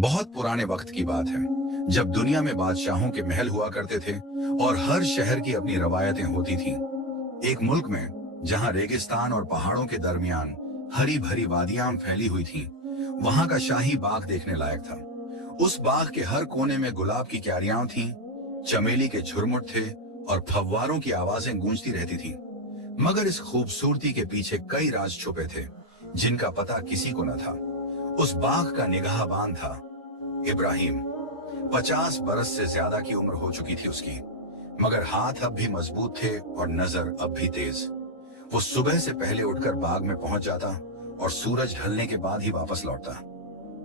बहुत पुराने वक्त की बात है, जब दुनिया में बादशाहों के महल हुआ करते थे और हर शहर की अपनी रवायतें होती थीं। एक मुल्क में जहां रेगिस्तान और पहाड़ों के दरमियान हरी भरी वादियां फैली हुई थीं, वहां का शाही बाग देखने लायक था। उस बाग के हर कोने में गुलाब की क्यारियां थीं, चमेली के झुरमुट थे और फव्वारों की आवाजें गूंजती रहती थीं। मगर इस खूबसूरती के पीछे कई राज छुपे थे, जिनका पता किसी को न था। उस बाग का निगाहबान था इब्राहिम। 50 बरस से ज्यादा की उम्र हो चुकी थी उसकी, मगर हाथ अब भी मजबूत थे और नजर अब भी तेज। वो सुबह से पहले उठकर बाग में पहुंच जाता और सूरज ढलने के बाद ही वापस लौटता।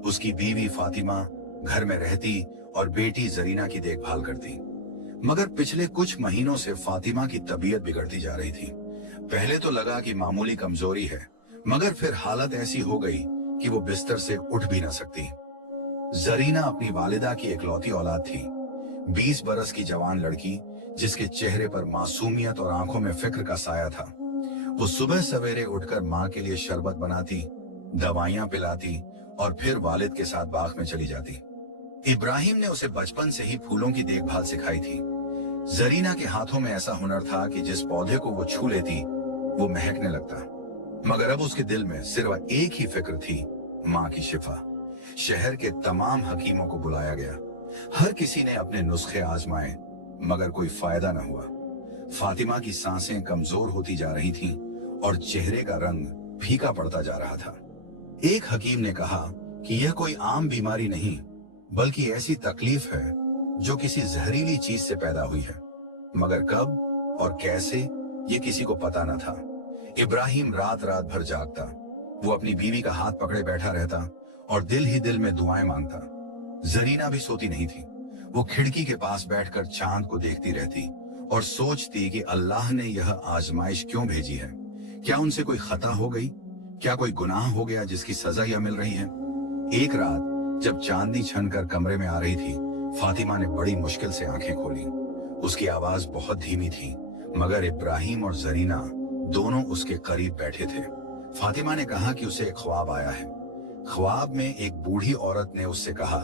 उसकी बीवी फातिमा घर में रहती और बेटी जरीना की देखभाल करती। मगर पिछले कुछ महीनों से फातिमा की तबीयत बिगड़ती जा रही थी। पहले तो लगा कि मामूली कमजोरी है, मगर फिर हालत ऐसी हो गई कि वो बिस्तर से उठ भी न सकती। जरीना अपनी वालिदा की इकलौती औलाद थी, 20 बरस की जवान लड़की जिसके चेहरे पर मासूमियत और आंखों में फिक्र का साया था। वो सुबह सवेरे उठकर माँ के लिए शरबत बनाती, दवाइयां पिलाती और फिर वालिद के साथ बाग में चली जाती। इब्राहिम ने उसे बचपन से ही फूलों की देखभाल सिखाई थी। जरीना के हाथों में ऐसा हुनर था कि जिस पौधे को वो छू लेती वो महकने लगता। मगर अब उसके दिल में सिर्फ एक ही फिक्र थी, माँ की शिफा। शहर के तमाम हकीमों को बुलाया गया। हर किसी ने अपने नुस्खे आजमाए, मगर कोई फायदा न हुआ। फातिमा की सांसें कमजोर होती जा रही थीं और चेहरे का रंग फीका पड़ता जा रहा था। एक हकीम ने कहा कि यह कोई आम बीमारी नहीं, बल्कि ऐसी तकलीफ है जो किसी जहरीली चीज से पैदा हुई है। मगर कब और कैसे, ये किसी को पता न था। इब्राहिम रात रात भर जागता। वो अपनी बीवी का हाथ पकड़े बैठा रहता और दिल ही दिल में दुआएं मांगता। जरीना भी सोती नहीं थी। वो खिड़की के पास बैठकर चांद को देखती रहती और सोचती कि अल्लाह ने यह आजमाइश क्यों भेजी है। क्या उनसे कोई खता हो गई? क्या कोई गुनाह हो गया जिसकी सजा यह मिल रही है? एक रात जब चांदनी छनकर कमरे में आ रही थी, फातिमा ने बड़ी मुश्किल से आंखें खोली। उसकी आवाज बहुत धीमी थी, मगर इब्राहिम और जरीना दोनों उसके करीब बैठे थे। फातिमा ने कहा कि उसे एक ख्वाब आया है। ख्वाब में एक बूढ़ी औरत ने उससे कहा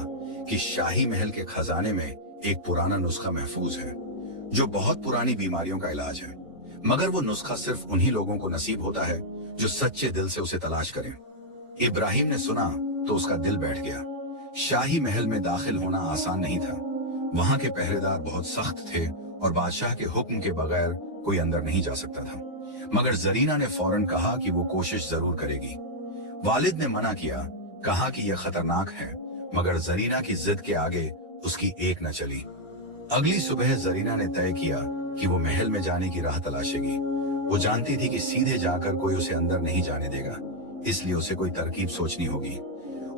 कि शाही महल के खजाने में एक पुराना नुस्खा महफूज है, जो बहुत पुरानी बीमारियों का इलाज है। मगर वो नुस्खा सिर्फ उन्हीं लोगों को नसीब होता है जो सच्चे दिल से उसे तलाश करें। इब्राहिम ने सुना तो उसका दिल बैठ गया। शाही महल में दाखिल होना आसान नहीं था। वहां के पहरेदार बहुत सख्त थे और बादशाह के हुक्म के बगैर कोई अंदर नहीं जा सकता था। मगर जरीना ने फौरन कहा कि वो कोशिश जरूर करेगी। वालिद ने मना किया, कहा कि यह खतरनाक है, मगर जरीना की जिद के आगे उसकी एक न चली। अगली सुबह जरीना ने तय किया कि वो महल में जाने की राह तलाशेगी। वो जानती थी कि सीधे जाकर कोई उसे अंदर नहीं जाने देगा, इसलिए उसे कोई तरकीब सोचनी होगी।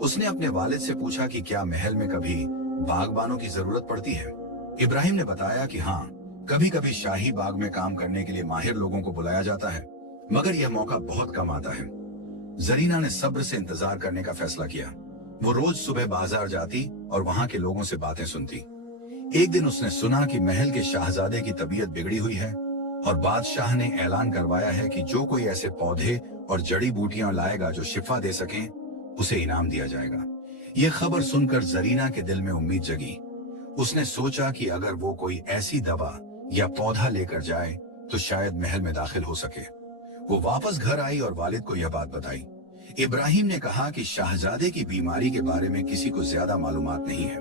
उसने अपने वालिद से पूछा कि क्या महल में कभी बागबानों की जरूरत पड़ती है। इब्राहिम ने बताया कि हाँ, कभी कभी शाही बाग में काम करने के लिए माहिर लोगों को बुलाया जाता है, मगर यह मौका बहुत कम आता है। जरीना ने सब्र से इंतजार करने का फैसला किया। वो रोज सुबह बाजार जाती और वहां के लोगों से बातें सुनती। एक दिन उसने सुना कि महल के शाहजादे की तबीयत बिगड़ी हुई है और बादशाह ने ऐलान करवाया है कि जो कोई ऐसे पौधे और जड़ी बूटियां लाएगा जो शिफा दे सकें, उसे इनाम दिया जाएगा। यह खबर सुनकर जरीना के दिल में उम्मीद जगी। उसने सोचा कि अगर वो कोई ऐसी दवा या पौधा लेकर जाए तो शायद महल में दाखिल हो सके। वो वापस घर आई और वालिद को यह बात बताई। इब्राहिम ने कहा कि शाहजादे की बीमारी के बारे में किसी को ज्यादा मालूमात नहीं है।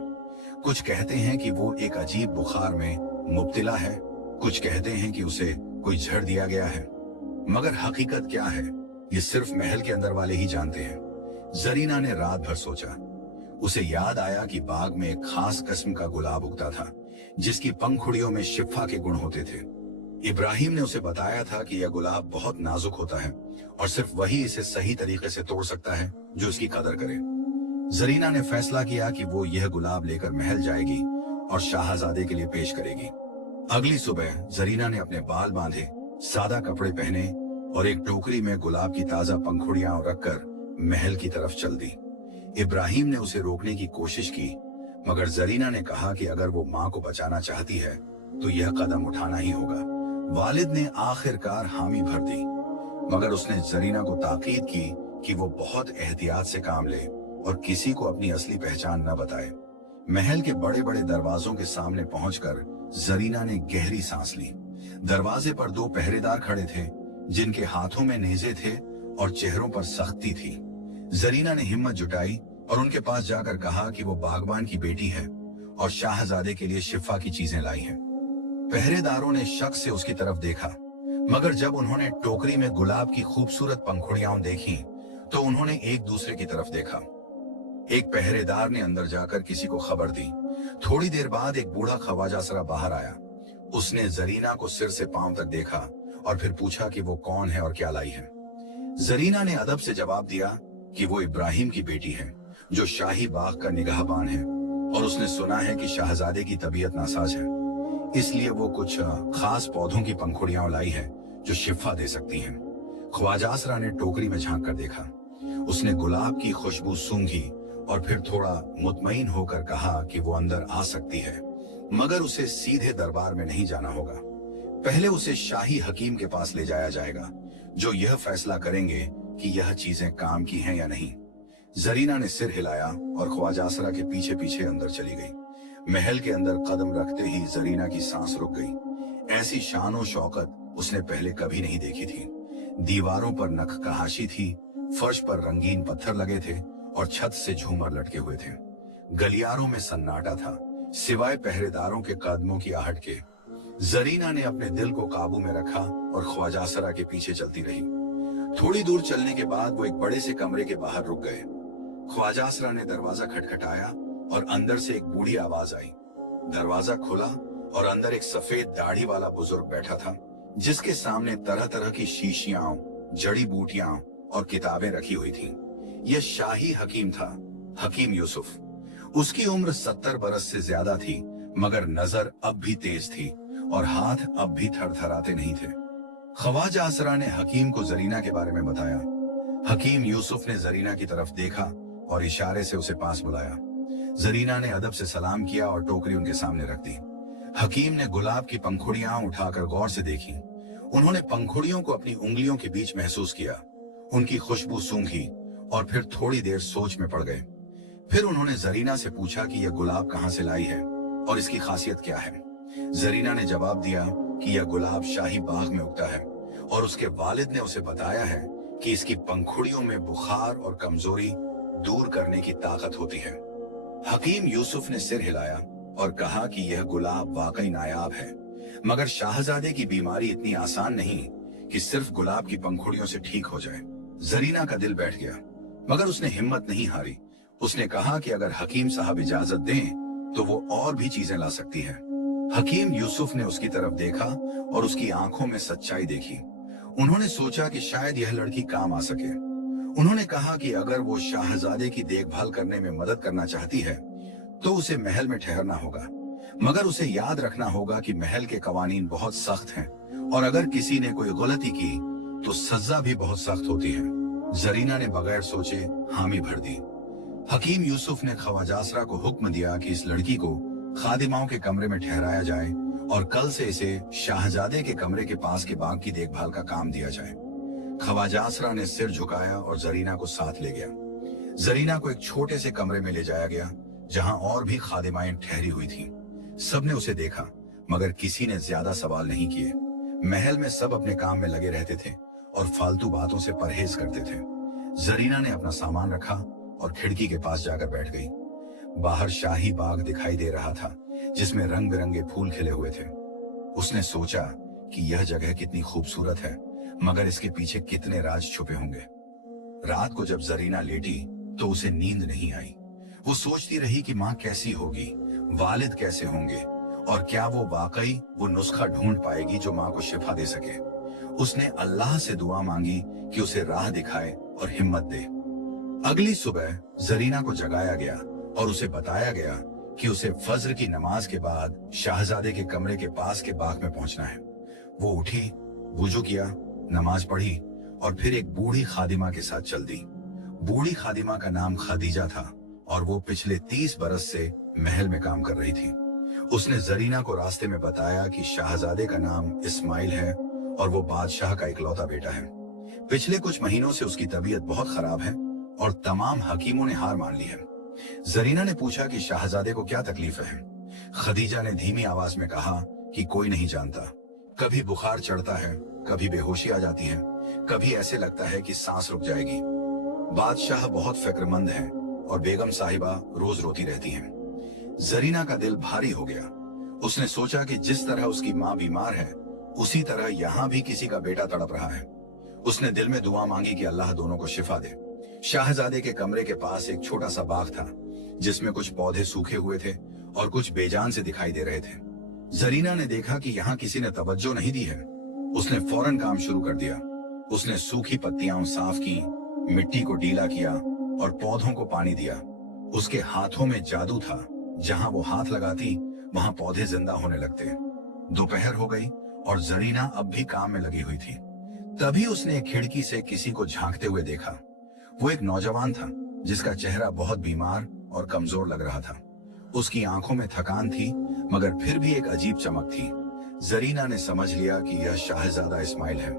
कुछ कहते हैं कि वो एक अजीब बुखार में मुब्तिला है, कुछ कहते हैं कि उसे कोई झड़ दिया गया है, मगर हकीकत क्या है ये सिर्फ महल के अंदर वाले ही जानते हैं। जरीना ने रात भर सोचा। उसे याद आया कि बाग में एक खास किस्म का गुलाब उगता था, जिसकी पंखुड़ियों में शिफा के गुण होते थे। इब्राहिम ने उसे बताया था कि यह गुलाब बहुत नाजुक होता है और सिर्फ वही इसे सही तरीके से तोड़ सकता है जो इसकी कदर करे। जरीना ने फैसला किया कि वो यह गुलाब लेकर महल जाएगी और शाहजादे के लिए पेश करेगी। अगली सुबह जरीना ने अपने बाल बांधे, सादा कपड़े पहने और एक टोकरी में गुलाब की ताजा पंखुड़ियां रखकर महल की तरफ चल दी। इब्राहिम ने उसे रोकने की कोशिश की, मगर जरीना ने कहा कि अगर वो माँ को बचाना चाहती है तो यह कदम उठाना ही होगा। वालिद ने आखिरकार हामी भर दी, मगर उसने जरीना को ताकीद की कि वो बहुत एहतियात से काम ले और किसी को अपनी असली पहचान न बताए। महल के बड़े बड़े दरवाजों के सामने पहुंचकर जरीना ने गहरी सांस ली। दरवाजे पर 2 पहरेदार खड़े थे, जिनके हाथों में नेज़े थे और चेहरों पर सख्ती थी। जरीना ने हिम्मत जुटाई और उनके पास जाकर कहा कि वो बागबान की बेटी है और शाहजादे के लिए शिफा की चीजें लाई हैं। पहरेदारों ने शक से उसकी तरफ देखा, मगर जब उन्होंने टोकरी में गुलाब की खूबसूरत पंखुड़ियां देखी तो उन्होंने एक दूसरे की तरफ देखा। एक पहरेदार ने अंदर जाकर किसी को खबर दी। थोड़ी देर बाद एक बूढ़ा ख्वाजासरा बाहर आया। उसने जरीना को सिर से पांव तक देखा और फिर पूछा कि वो कौन है और क्या लाई है। जरीना ने अदब से जवाब दिया कि वो इब्राहिम की बेटी है, जो शाही बाग का निगाहबान है, और उसने सुना है कि शाहजादे की तबीयत नासाज है, इसलिए वो कुछ खास पौधों की पंखुड़ियां लाई है जो शिफा दे सकती हैं। ख्वाजासरा ने टोकरी में झांक कर देखा। उसने गुलाब की खुशबू सूंघी और फिर थोड़ा मुतमईन होकर कहा कि वो अंदर आ सकती है, मगर उसे सीधे दरबार में नहीं जाना होगा। पहले उसे शाही हकीम के पास ले जाया जाएगा, जो यह फैसला करेंगे कि यह चीजें काम की हैं या नहीं। जरीना ने सिर हिलाया और ख्वाजासरा के पीछे पीछे अंदर चली गई। महल के अंदर कदम रखते ही जरीना की सांस रुक गई। ऐसी शान और शौकत उसने पहले कभी नहीं देखी थी। दीवारों पर नक्काशी थी, फर्श पर रंगीन पत्थर लगे थे और छत से झूमर लटके हुए थे। गलियारों में सन्नाटा था, सिवाय पहरेदारों के कदमों की आहट के। जरीना ने अपने दिल को काबू में रखा और ख्वाजासरा के पीछे चलती रही। थोड़ी दूर चलने के बाद वो एक बड़े से कमरे के बाहर रुक गए। ख्वाजासरा ने दरवाजा खटखटाया और अंदर से एक बूढ़ी आवाज आई। दरवाजा खुला और अंदर एक सफेद दाढ़ी वाला बुजुर्ग बैठा था, जिसके सामने तरह तरह की शीशियां, जड़ी बूटियां और किताबें रखी हुई थीं। यह शाही हकीम था, हकीम यूसुफ। उसकी उम्र 70 बरस से ज्यादा थी, मगर नजर अब भी तेज थी और हाथ अब भी थरथराते नहीं थे। ख्वाजासरा ने हकीम को जरीना के बारे में बताया। हकीम यूसुफ ने जरीना की तरफ देखा और इशारे से उसे पास बुलाया। जरीना ने अदब से सलाम किया और टोकरी उनके सामने रख दी। हकीम ने गुलाब की पंखुड़ियां उठाकर गौर से देखी। उन्होंने पंखुड़ियों को अपनी उंगलियों के बीच महसूस किया, उनकी खुशबू सूंघी और फिर थोड़ी देर सोच में पड़ गए। फिर उन्होंने जरीना से पूछा कि यह गुलाब कहां से लाई है और इसकी खासियत क्या है। जरीना ने जवाब दिया कि यह गुलाब शाही बाग में उगता है और उसके वालिद ने उसे बताया है कि इसकी पंखुड़ियों में बुखार और कमजोरी दूर करने की ताकत होती है। हकीम यूसुफ ने सिर हिलाया और कहा कि यह गुलाब वाकई नायाब है, मगर शाहजादे की बीमारी इतनी आसान नहीं कि सिर्फ गुलाब की पंखुड़ियों से ठीक हो जाए। जरीना का दिल बैठ गया, मगर उसने हिम्मत नहीं हारी। उसने कहा कि अगर हकीम साहब इजाजत दें तो वो और भी चीजें ला सकती है। हकीम यूसुफ ने उसकी तरफ देखा और उसकी आंखों में सच्चाई देखी। उन्होंने सोचा कि शायद यह लड़की काम आ सके। उन्होंने कहा कि अगर वो शाहजादे की देखभाल करने में मदद करना चाहती है तो उसे महल में ठहरना होगा, मगर उसे याद रखना होगा कि महल के कवानीन बहुत सख्त हैं और अगर किसी ने कोई गलती की तो सजा भी बहुत सख्त होती है। जरीना ने बगैर सोचे हामी भर दी। हकीम यूसुफ ने ख्वाजासरा को हुक्म दिया कि इस लड़की को खादिमाओं के कमरे में ठहराया जाए और कल से इसे शाहजादे के कमरे के पास के बाग की देखभाल का काम दिया जाए। ख्वाजासरा ने सिर झुकाया और जरीना को साथ ले गया। जरीना को एक छोटे से कमरे में ले जाया गया, जहां और भी खादिमाएं ठहरी हुई थीं। सबने उसे देखा, मगर किसी ने ज्यादा सवाल नहीं किए। महल में सब अपने काम में लगे रहते थे और फालतू बातों से परहेज करते थे। जरीना ने अपना सामान रखा और खिड़की के पास जाकर बैठ गई। बाहर शाही बाग दिखाई दे रहा था, जिसमें रंग बिरंगे फूल खिले हुए थे। उसने सोचा कि यह जगह कितनी खूबसूरत है, मगर इसके पीछे कितने राज छुपे होंगे। रात को जब जरीना लेटी तो उसे नींद नहीं आई। वो सोचती रही कि माँ कैसी होगी, वालिद कैसे होंगे और क्या वो वाकई वो नुस्खा ढूंढ पाएगी जो माँ को शिफा दे सके। उसने अल्लाह से दुआ मांगी कि उसे राह दिखाए और हिम्मत दे। अगली सुबह जरीना को जगाया गया और उसे बताया गया कि उसे फज्र की नमाज के बाद शाहजादे के कमरे के पास के बाग में पहुंचना है। वो उठी, वुजू किया, नमाज पढ़ी और फिर एक बूढ़ी खादिमा के साथ चल दी। बूढ़ी खादिमा का नाम खदीजा था और वो पिछले 30 बरस से महल में काम कर रही थी। उसने जरीना को रास्ते में बताया कि शाहजादे का नाम इस्माइल है और वो बादशाह का इकलौता बेटा है। पिछले कुछ महीनों से उसकी तबीयत बहुत खराब है और तमाम हकीमों ने हार मान ली है। जरीना ने पूछा कि शाहजादे को क्या तकलीफ है। खदीजा ने धीमी आवाज में कहा कि कोई नहीं जानता, कभी बुखार चढ़ता है, कभी बेहोशी आ जाती है, कभी ऐसे लगता है कि सांस रुक जाएगी। बादशाह बहुत फिक्रमंद है और बेगम साहिबा रोज रोती रहती हैं। जरीना का दिल भारी हो गया। उसने सोचा कि जिस तरह उसकी माँ बीमार है, उसी तरह यहाँ भी किसी का बेटा तड़प रहा है। उसने दिल में दुआ मांगी कि अल्लाह दोनों को शिफा दे। शाहजादे के कमरे के पास एक छोटा सा बाग था, जिसमें कुछ पौधे सूखे हुए थे और कुछ बेजान से दिखाई दे रहे थे। जरीना ने देखा कि यहाँ किसी ने तवज्जो नहीं दी है। उसने फौरन काम शुरू कर दिया। उसने सूखी पत्तियां साफ की, मिट्टी को ढीला किया और पौधों को पानी दिया। उसके हाथों में जादू था, जहां वो हाथ लगाती वहां पौधे जिंदा होने लगते। दोपहर हो गई और जरीना अब भी काम में लगी हुई थी। तभी उसने एक खिड़की से किसी को झांकते हुए देखा। वो एक नौजवान था, जिसका चेहरा बहुत बीमार और कमजोर लग रहा था। उसकी आंखों में थकान थी, मगर फिर भी एक अजीब चमक थी। जरीना ने समझ लिया कि यह शाहजादा इस्माइल है।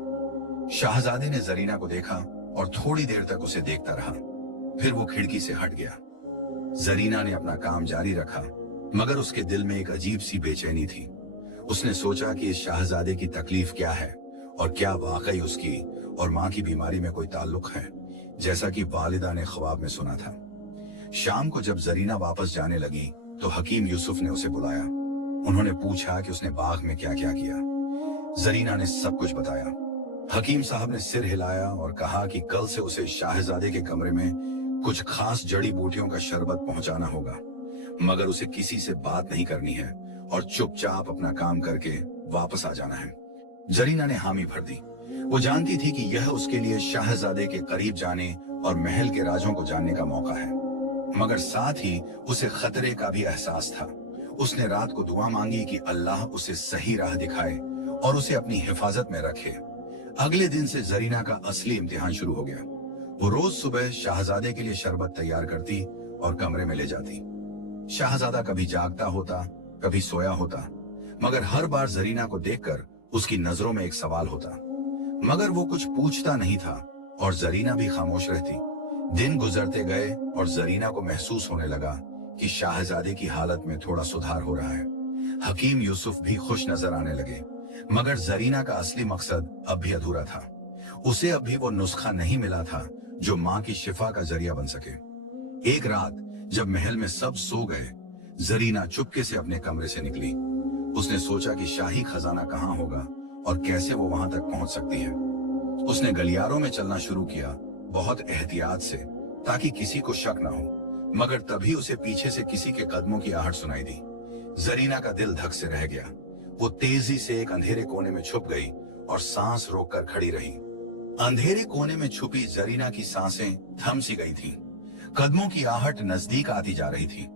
शाहजादे ने जरीना को देखा और थोड़ी देर तक उसे देखता रहा, फिर वो खिड़की से हट गया। जरीना ने अपना काम जारी रखा, मगर उसके दिल में एक अजीब सी बेचैनी थी। उसने सोचा कि इस शाहजादे की तकलीफ क्या है और क्या वाकई उसकी और माँ की बीमारी में कोई ताल्लुक है, जैसा कि वालिदा ने ख्वाब में सुना था। शाम को जब जरीना वापस जाने लगी तो हकीम यूसुफ ने उसे बुलाया। उन्होंने पूछा कि उसने बाग में क्या क्या किया। जरीना ने सब कुछ बताया। हकीम साहब ने सिर हिलाया और कहा कि कल से उसे शाहजादे के कमरे में कुछ खास जड़ी बूटियों का शरबत पहुंचाना होगा, मगर उसे किसी से बात नहीं करनी है और चुपचाप अपना काम करके वापस आ जाना है। जरीना ने हामी भर दी। वो जानती थी कि यह उसके लिए शाहजादे के करीब जाने और महल के राजों को जानने का मौका है, मगर साथ ही उसे खतरे का भी एहसास था। उसने रात को दुआ मांगी कि अल्लाह उसे सही राह दिखाए और उसे अपनी हिफाजत में रखे। अगले दिन से जरीना का असली इम्तिहान शुरू हो गया। वो रोज सुबह शाहजादे के लिए शरबत तैयार करती और कमरे में ले जाती। शाहजादा कभी जागता होता, कभी सोया होता, मगर हर बार जरीना को देखकर उसकी नजरों में एक सवाल होता, मगर वो कुछ पूछता नहीं था और जरीना भी खामोश रहती। दिन गुजरते गए और जरीना को महसूस होने लगा कि शाहजादे की हालत में थोड़ा सुधार हो रहा है। हकीम यूसुफ भी खुश नजर आने लगे, मगर जरीना का असली मकसद अब भी अधूरा था। उसे अब भी वो नुस्खा नहीं मिला था जो माँ की शिफा का जरिया बन सके। एक रात जब महल में सब सो गए, जरीना चुपके से अपने कमरे से निकली। उसने सोचा कि शाही खजाना कहाँ होगा और कैसे वो वहां तक पहुंच सकती है। उसने गलियारों में चलना शुरू किया, बहुत एहतियात से, ताकि किसी को शक न हो, मगर तभी उसे पीछे से किसी के कदमों की आहट सुनाई दी। जरीना का दिल धक से रह गया। वो तेजी से एक अंधेरे कोने में छुप गई और सांस रोककर खड़ी रही। अंधेरे कोने में छुपी जरीना की सांसें थम सी गई थीं। कदमों की आहट नजदीक आती जा रही थी।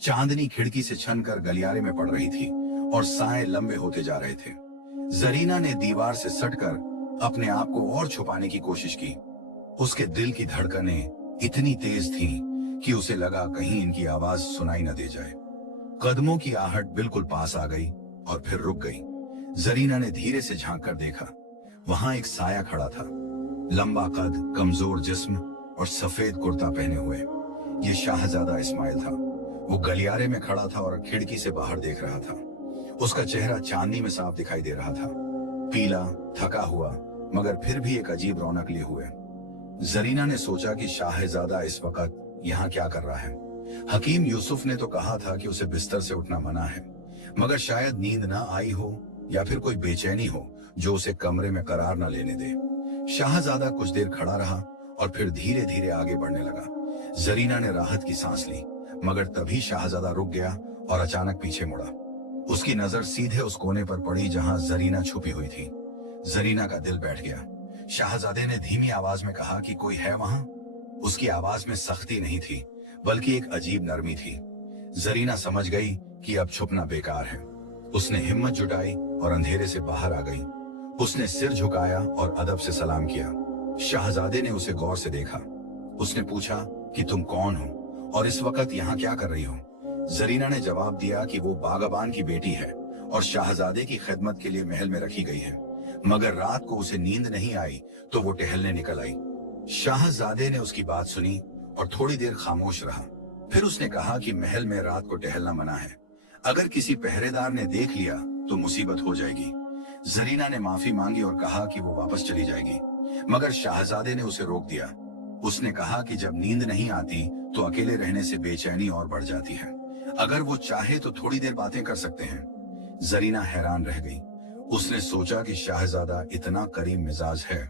चांदनी खिड़की से छनकर गलियारे में पड़ रही थी और साए लंबे होते जा रहे थे। जरीना ने दीवार से सटकर अपने आप को और छुपाने की कोशिश की। उसके दिल की धड़कनें इतनी तेज थीं कि उसे लगा कहीं इनकी आवाज सुनाई न दे जाए। कदमों की आहट बिल्कुल पास आ गई और फिर रुक गई। जरीना ने धीरे से झांक कर देखा। वहां एक साया खड़ा था, लंबा कद, कमजोर जिस्म और सफेद कुर्ता पहने हुए। ये शाहजादा इस्माइल था। वो गलियारे में खड़ा था और खिड़की से बाहर देख रहा था। उसका चेहरा चांदनी में साफ दिखाई दे रहा था, पीला, थका हुआ, मगर फिर भी एक अजीब रौनक लिए हुए। जरीना ने सोचा कि शाहजादा इस वक्त यहाँ क्या कर रहा है। हकीम यूसुफ ने तो कहा था कि उसे बिस्तर से उठना मना है, मगर शायद नींद ना आई हो या फिर कोई बेचैनी हो जो उसे कमरे में करार न लेने दे। शाहजादा कुछ देर खड़ा रहा और फिर धीरे धीरे आगे बढ़ने लगा। जरीना ने राहत की सांस ली, मगर तभी शाहजादा रुक गया और अचानक पीछे मुड़ा। उसकी नजर सीधे उस कोने पर पड़ी जहां जरीना छुपी हुई थी। जरीना का दिल बैठ गया। शाहजादे ने धीमी आवाज में कहा कि कोई है वहां। उसकी आवाज में सख्ती नहीं थी, बल्कि एक अजीब नरमी थी। जरीना समझ गई कि अब छुपना बेकार है। उसने हिम्मत जुटाई और अंधेरे से बाहर आ गई। उसने सिर झुकाया और अदब से सलाम किया। शाहजादे ने उसे गौर से देखा। उसने पूछा कि तुम कौन हो और इस वक्त यहाँ क्या कर रही हो। जरीना ने जवाब दिया कि वो बागबान की बेटी है और शाहजादे की खिदमत के लिए महल में रखी गई है, मगर रात को उसे नींद नहीं आई तो वो टहलने निकल आई। शाहजादे ने उसकी बात सुनी और थोड़ी देर खामोश रहा। फिर उसने कहा कि महल में रात को टहलना मना है। अगर किसी पहरेदार ने देख लिया तो मुसीबत हो जाएगी। जरीना ने माफी मांगी और कहा कि वो वापस चली जाएगी, मगर शाहजादे ने उसे रोक दिया। उसने कहा कि जब नींद नहीं आती तो अकेले रहने से बेचैनी और बढ़ जाती है। अगर वो चाहे तो थोड़ी देर बातें कर सकते हैं। जरीना हैरान रह गई। उसने सोचा कि शाहजादा इतना करीम मिजाज है।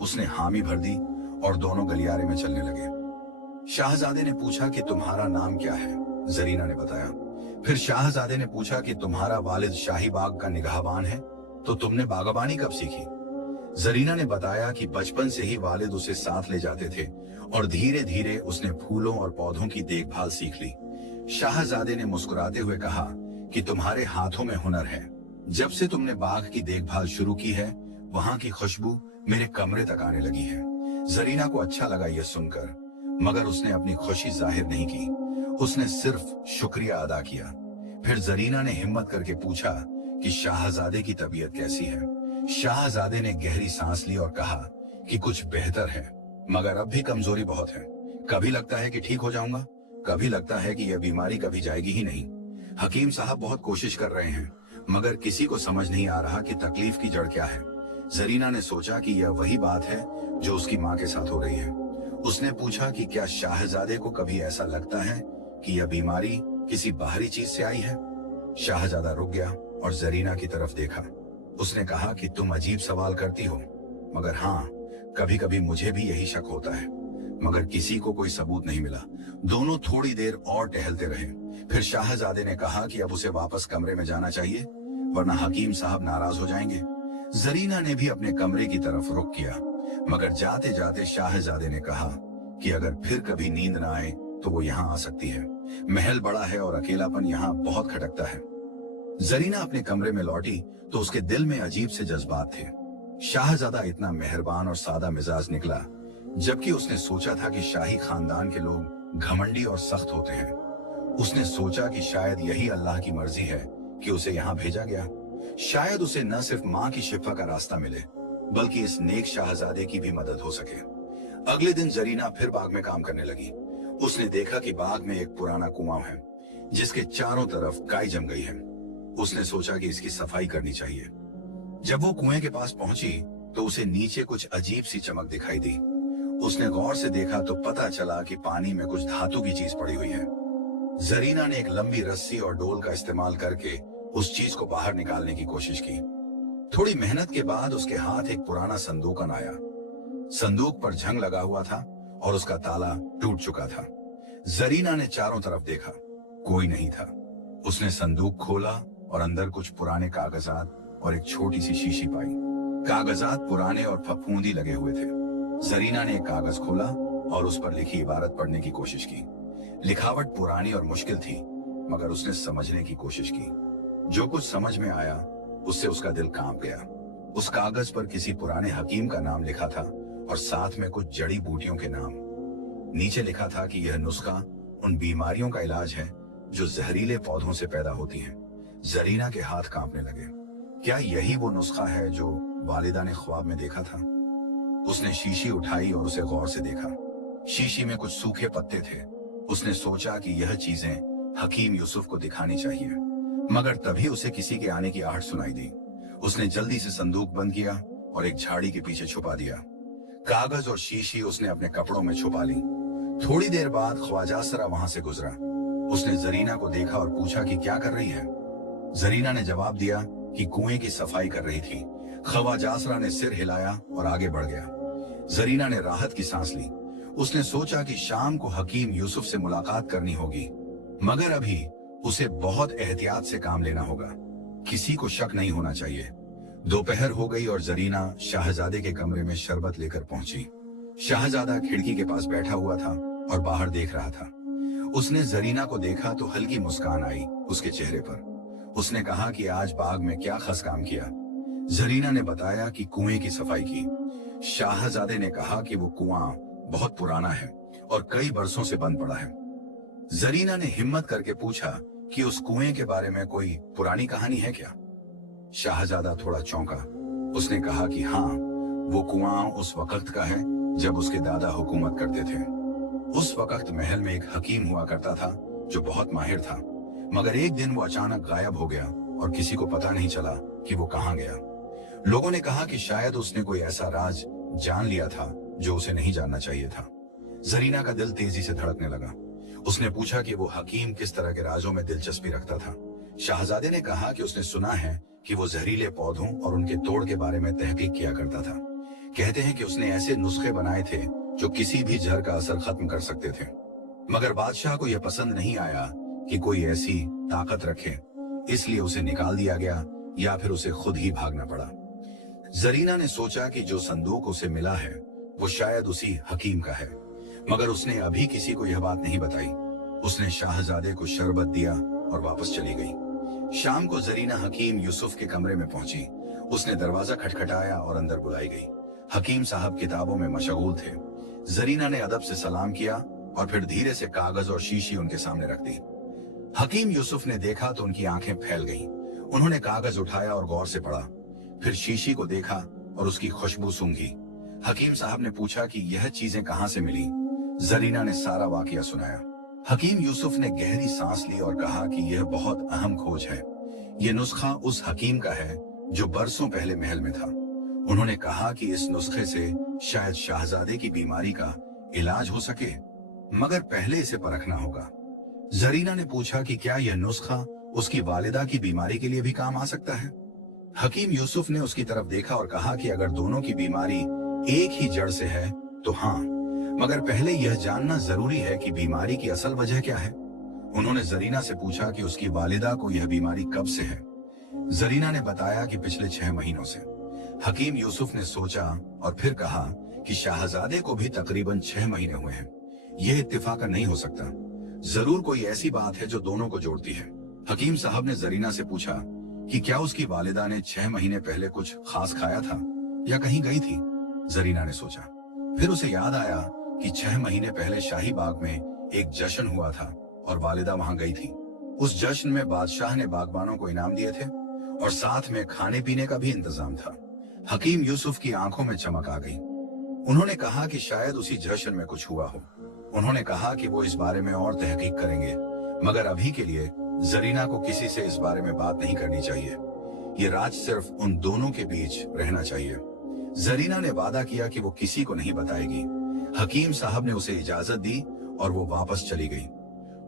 उसने हामी भर दी और दोनों गलियारे में चलने लगे। शाहजादे ने पूछा कि तुम्हारा नाम क्या है? जरीना ने बताया। फिर शाहजादे ने पूछा कि तुम्हारा वालिद शाही बाग का निगाहबान है, तो तुमने बागबानी कब सीखी? जरीना ने बताया कि बचपन से ही वालिद उसे साथ ले जाते थे और धीरे धीरे उसने फूलों और पौधों की देखभाल सीख ली। शाहजादे ने मुस्कुराते हुए कहा कि तुम्हारे हाथों में हुनर है। जब से तुमने बाग की देखभाल शुरू की है, वहां की खुशबू मेरे कमरे तक आने लगी है। जरीना को अच्छा लगा यह सुनकर, मगर उसने अपनी खुशी जाहिर नहीं की। उसने सिर्फ शुक्रिया अदा किया। फिर जरीना ने हिम्मत करके पूछा कि शाहजादे की तबीयत कैसी है। शाहजादे ने गहरी सांस ली और कहा कि कुछ बेहतर है, मगर अब भी कमजोरी बहुत है। कभी लगता है कि ठीक हो जाऊंगा, कभी लगता है कि यह बीमारी कभी जाएगी ही नहीं। हकीम साहब बहुत कोशिश कर रहे हैं, मगर किसी को समझ नहीं आ रहा कि तकलीफ की जड़ क्या है। जरीना ने सोचा कि यह वही बात है जो उसकी माँ के साथ हो रही है। उसने पूछा कि क्या शाहजादे को कभी ऐसा लगता है कि यह बीमारी किसी बाहरी चीज से आई है? शाहजादा रुक गया और जरीना की तरफ देखा। उसने कहा कि तुम अजीब सवाल करती हो, मगर हाँ, कभी कभी मुझे भी यही शक होता है, मगर किसी को कोई सबूत नहीं मिला। दोनों थोड़ी देर और टहलते रहे। फिर शाहजादे ने कहा कि अब उसे वापस कमरे में जाना चाहिए, वरना हकीम साहब नाराज हो जाएंगे। जरीना ने भी अपने कमरे की तरफ रुख किया, मगर जाते जाते शाहजादे ने कहा कि अगर फिर कभी नींद ना आए तो वो यहाँ आ सकती है। महल बड़ा है और अकेलापन यहाँ बहुत खटकता है। जरीना अपने कमरे में लौटी तो उसके दिल में अजीब से जज्बात थे। शाहजादा इतना मेहरबान और सादा मिजाज निकला, जबकि उसने सोचा था कि शाही खानदान के लोग घमंडी और सख्त होते हैं। उसने सोचा कि शायद यही अल्लाह की मर्जी है कि उसे यहाँ भेजा गया। शायद उसे न सिर्फ माँ की शिफा का रास्ता मिले, बल्कि इस नेक शाहजादे की भी मदद हो सके। अगले दिन जरीना फिर बाग में काम करने लगी। उसने देखा कि बाग में एक पुराना कुआं है, जिसके चारों तरफ काई जम गई है। उसने सोचा कि इसकी सफाई करनी चाहिए। जब वो कुएं के पास पहुंची तो उसे नीचे कुछ अजीब सी चमक दिखाई दी। उसने गौर से देखा तो पता चला कि पानी में कुछ धातु की चीज पड़ी हुई है। जरीना ने एक लंबी रस्सी और डोल का इस्तेमाल करके उस चीज को बाहर निकालने की कोशिश की। थोड़ी मेहनत के बाद उसके हाथ एक पुराना संदूकन आया। संदूक पर जंग लगा हुआ था और उसका ताला टूट चुका था। जरीना ने चारों तरफ देखा, कोई नहीं था। उसने संदूक खोला और अंदर कुछ पुराने कागजात और एक छोटी सी शीशी पाई। कागजात पुराने और फफूंदी लगे हुए थे। जरीना ने एक कागज खोला और उस पर लिखी इबारत पढ़ने की कोशिश की। लिखावट पुरानी और मुश्किल थी, मगर उसने समझने की कोशिश की। जो कुछ समझ में आया उससे उसका दिल कांप गया। उस कागज पर किसी पुराने हकीम का नाम लिखा था और साथ में कुछ जड़ी बूटियों के नाम। नीचे लिखा था कि यह नुस्खा उन बीमारियों का इलाज है जो जहरीले पौधों से पैदा होती हैं। जरीना के हाथ कांपने लगे। क्या यही वो नुस्खा है जो वालिदा ने ख्वाब में देखा था? उसने शीशी उठाई और उसे गौर से देखा। शीशी में कुछ सूखे पत्ते थे। उसने सोचा कि यह चीजें हकीम यूसुफ को दिखानी चाहिए, मगर तभी उसे किसी के आने की आहट सुनाई दी। उसने जल्दी से संदूक बंद किया और एक झाड़ी के पीछे छुपा दिया। कागज और शीशी उसने अपने कपड़ों में छुपा ली। थोड़ी देर बाद ख्वाजासरा वहां से गुजरा। उसने जरीना को देखा और पूछा कि क्या कर रही है। जरीना ने जवाब दिया कि कुएं की सफाई कर रही थी। ख्वाजासरा ने सिर हिलाया और आगे बढ़ गया। जरीना ने राहत की सांस ली। उसने सोचा कि शाम को हकीम यूसुफ से मुलाकात करनी होगी, मगर अभी उसे बहुत एहतियात से काम लेना होगा। किसी को शक नहीं होना चाहिए। दोपहर हो गई और जरीना शाहजादे के कमरे में शरबत लेकर पहुंची। शाहजादा खिड़की के पास बैठा हुआ था और बाहर देख रहा था। उसने जरीना को देखा तो हल्की मुस्कान आई उसके चेहरे पर। उसने कहा कि आज बाग में क्या खास काम किया। जरीना ने बताया कि कुएं की सफाई की। शाहजादे ने कहा कि वो कुआं बहुत पुराना है और कई बरसों से बंद पड़ा है। जरीना ने हिम्मत करके पूछा कि उस कुएं के बारे में कोई पुरानी कहानी है क्या? शाहजादा थोड़ा चौंका। उसने कहा कि हाँ, वो कुआं उस वक्त का है जब उसके दादा हुकूमत करते थे। उस वक्त महल में एक हकीम हुआ करता था जो बहुत माहिर था, मगर एक दिन वो अचानक गायब हो गया और किसी को पता नहीं चला कि वो कहाँ गया। लोगों ने कहा कि शायद उसने कोई ऐसा राज जान लिया था जो उसे नहीं जानना चाहिए था। जरीना का दिल तेजी से धड़कने लगा। उसने पूछा कि वो हकीम किस तरह के राजों में दिलचस्पी रखता था। शाहजादे ने कहा कि उसने सुना है कि वो जहरीले पौधों और उनके तोड़ के बारे में तहकीक किया करता था। कहते हैं कि उसने ऐसे नुस्खे बनाए थे जो किसी भी जहर का असर खत्म कर सकते थे। मगर बादशाह को यह पसंद नहीं आया कि कोई ऐसी ताकत रखे, इसलिए उसे निकाल दिया गया या फिर उसे खुद ही भागना पड़ा। जरीना ने सोचा कि जो संदूक उसे मिला है वो शायद उसी हकीम का है, मगर उसने अभी किसी को यह बात नहीं बताई। उसने शाहजादे को शरबत दिया और वापस चली गई। शाम को जरीना हकीम यूसुफ के कमरे में पहुंची। उसने दरवाजा खटखटाया और अंदर बुलाई गई। हकीम साहब किताबों में मशगूल थे। जरीना ने अदब से सलाम किया और फिर धीरे से कागज और शीशी उनके सामने रख दी। हकीम यूसुफ ने देखा तो उनकी आंखें फैल गईं। उन्होंने कागज उठाया और गौर से पढ़ा, फिर शीशी को देखा और उसकी खुशबू सूंघी। हकीम साहब ने पूछा कि यह चीजें कहां से मिली। जरीना ने सारा वाकया सुनाया। हकीम यूसुफ ने गहरी सांस ली और कहा कि यह बहुत अहम खोज है। यह नुस्खा उस हकीम का है जो बरसों पहले महल में था। उन्होंने कहा कि इस नुस्खे से शायद शाहजादे की बीमारी का इलाज हो सके, मगर पहले इसे परखना होगा। जरीना ने पूछा कि क्या यह नुस्खा उसकी वालिदा की बीमारी के लिए भी काम आ सकता है। हकीम यूसुफ ने उसकी तरफ देखा और कहा कि अगर दोनों की बीमारी एक ही जड़ से है तो हाँ, मगर पहले यह जानना जरूरी है कि बीमारी की असल वजह क्या है। उन्होंने जरीना से पूछा कि उसकी वालिदा को यह बीमारी कब से है। जरीना ने बताया कि पिछले 6 महीनों से। हकीम यूसुफ ने सोचा और फिर कहा कि शाहजादे को भी तकरीबन 6 महीने हुए हैं। यह इत्तेफाकन नहीं हो सकता। जरूर कोई ऐसी बात है जो दोनों को जोड़ती है। हकीम साहब ने जरीना से पूछा कि क्या उसकी वालिदा ने 6 महीने पहले कुछ खास खाया था या कहीं गई थी। जरीना ने सोचा, फिर उसे याद आया कि 6 महीने पहले शाही बाग में एक जश्न हुआ था और वालिदा वहां गई थी। उस जश्न में बादशाह ने बागबानों को इनाम दिए थे और साथ में खाने पीने का भी इंतजाम था। हकीम यूसुफ की आंखों में चमक आ गई। उन्होंने कहा कि शायद उसी जश्न में कुछ हुआ हो। उन्होंने कहा कि वो इस बारे में और तहकीक करेंगे, मगर अभी के लिए जरीना को किसी से इस बारे में बात नहीं करनी चाहिए। ये राज सिर्फ उन दोनों के बीच रहना चाहिए। जरीना ने वादा किया कि वो किसी को नहीं बताएगी। हकीम साहब ने उसे इजाजत दी और वो वापस चली गई।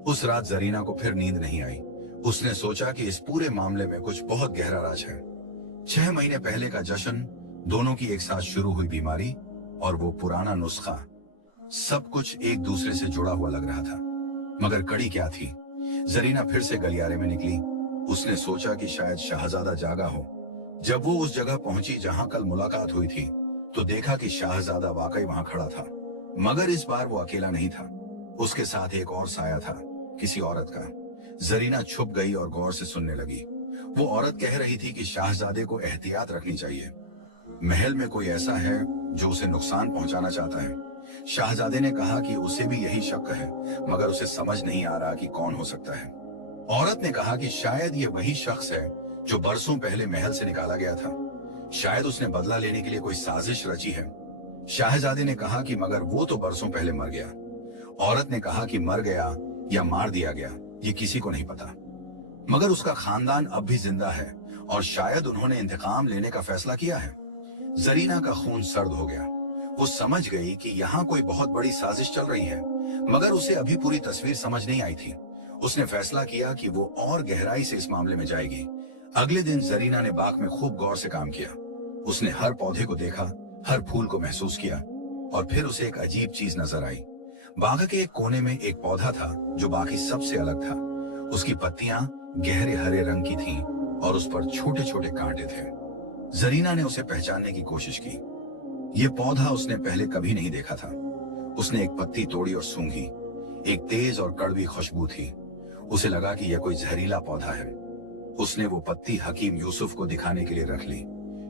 उस रात जरीना को फिर नींद नहीं आई। उसने सोचा कि इस पूरे मामले में कुछ बहुत गहरा राज है। 6 महीने पहले का जश्न, दोनों की एक साथ शुरू हुई बीमारी और वो पुराना नुस्खा, सब कुछ एक दूसरे से जुड़ा हुआ लग रहा था। मगर कड़ी क्या थी। जरीना फिर से गलियारे में निकली। उसने सोचा कि शायद शाहजादा जागा हो। जब वो उस जगह पहुंची जहां कल मुलाकात हुई थी तो देखा कि शाहजादा वाकई वहां खड़ा था, मगर इस बार वो अकेला नहीं था। उसके साथ एक और साया था, किसी औरत का। जरीना छुप गई और गौर से सुनने लगी। वो औरत कह रही थी कि शाहजादे को एहतियात रखनी चाहिए। महल में कोई ऐसा है जो उसे नुकसान पहुंचाना चाहता है। शाहजादे ने कहा कि उसे भी यही शक है, मगर उसे समझ नहीं आ रहा कि कौन हो सकता है। औरत ने कहा कि शायद ये वही शख्स है जो बरसों पहले महल से निकाला गया था। शायद उसने बदला लेने के लिए कोई साजिश रची है। शाहजादे ने कहा कि मगर वो तो बरसों पहले मर गया। औरत ने कहा कि मर गया या मार दिया गया ये किसी को नहीं पता, मगर उसका खानदान अब भी जिंदा है और शायद उन्होंने इंतकाम लेने का फैसला किया है। जरीना का खून सर्द हो गया। वो समझ गई कि यहाँ कोई बहुत बड़ी साजिश चल रही है, मगर उसे अभी पूरी तस्वीर समझ नहीं आई थी। उसने फैसला किया कि वो और गहराई से इस मामले में जाएगी। अगले दिन जरीना ने बाग में खूब गौर से काम किया। उसने हर पौधे को देखा, हर फूल को महसूस किया और फिर उसे एक अजीब चीज नजर आई। बाग के एक कोने में एक पौधा था जो बाकी सबसे अलग था। उसकी पत्तियां गहरे हरे रंग की थीं और उस पर छोटे छोटे कांटे थे। जरीना ने उसे पहचानने की कोशिश की। यह पौधा उसने पहले कभी नहीं देखा था। उसने एक पत्ती तोड़ी और सूंघी। एक तेज और कड़वी खुशबू थी। उसे लगा कि यह कोई जहरीला पौधा है। उसने वो पत्ती हकीम यूसुफ को दिखाने के लिए रख ली।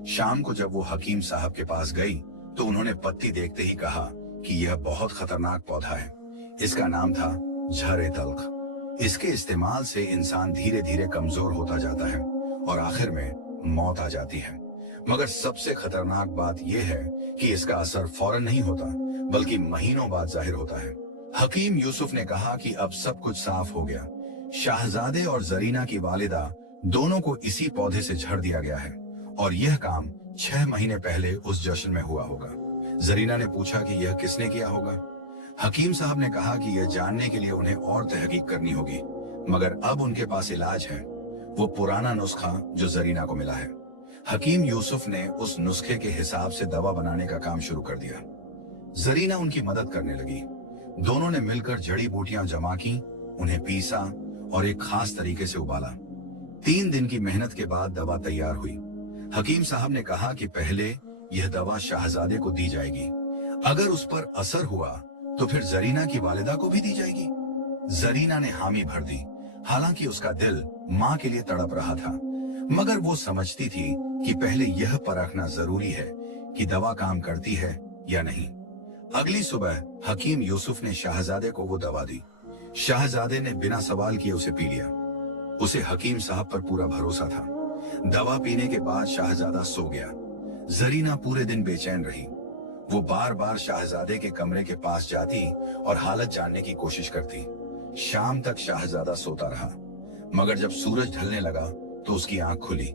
शाम को जब वो हकीम साहब के पास गई तो उन्होंने पत्ती देखते ही कहा कि यह बहुत खतरनाक पौधा है। इसका नाम था झरे तल्ख। इसके इस्तेमाल से इंसान धीरे धीरे कमजोर होता जाता है और आखिर में मौत आ जाती है। मगर सबसे खतरनाक बात यह है कि इसका असर फौरन नहीं होता, बल्कि महीनों बाद जाहिर होता है। हकीम यूसुफ ने कहा कि अब सब कुछ साफ हो गया। शाहजादे और जरीना की वालिदा दोनों को इसी पौधे से झड़ दिया गया है और यह काम 6 महीने पहले उस जश्न में हुआ होगा। जरीना ने पूछा कि यह किसने किया होगा। हकीम साहब ने कहा कि यह जानने के लिए उन्हें और तहकीक करनी होगी, मगर अब उनके पास इलाज है, वो पुराना नुस्खा जो जरीना को मिला है। हकीम यूसुफ ने उस नुस्खे के हिसाब से दवा बनाने का काम शुरू कर दिया। जरीना उनकी मदद करने लगी। दोनों ने मिलकर जड़ी बूटियां जमा की, उन्हें पीसा और एक खास तरीके से उबाला। 3 दिन की मेहनत के बाद दवा तैयार हुई। हकीम साहब ने कहा कि पहले यह दवा शाहजादे को दी जाएगी, अगर उस पर असर हुआ तो फिर जरीना की वालिदा को भी दी जाएगी। जरीना ने हामी भर दी, हालांकि उसका दिल मां के लिए तड़प रहा था, मगर वो समझती थी कि पहले यह परखना जरूरी है कि दवा काम करती है या नहीं। अगली सुबह हकीम यूसुफ ने शाहजादे को वो दवा दी। शाहजादे ने बिना सवाल किए उसे पी लिया। उसे हकीम साहब पर पूरा भरोसा था। दवा पीने के बाद शाहजादा सो गया। जरीना पूरे दिन बेचैन रही। वो बार बार शाहजादे के कमरे के पास जाती और हालत जानने की कोशिश करती। शाम तक शाहजादा सोता रहा, मगर जब सूरज ढलने लगा तो उसकी आंख खुली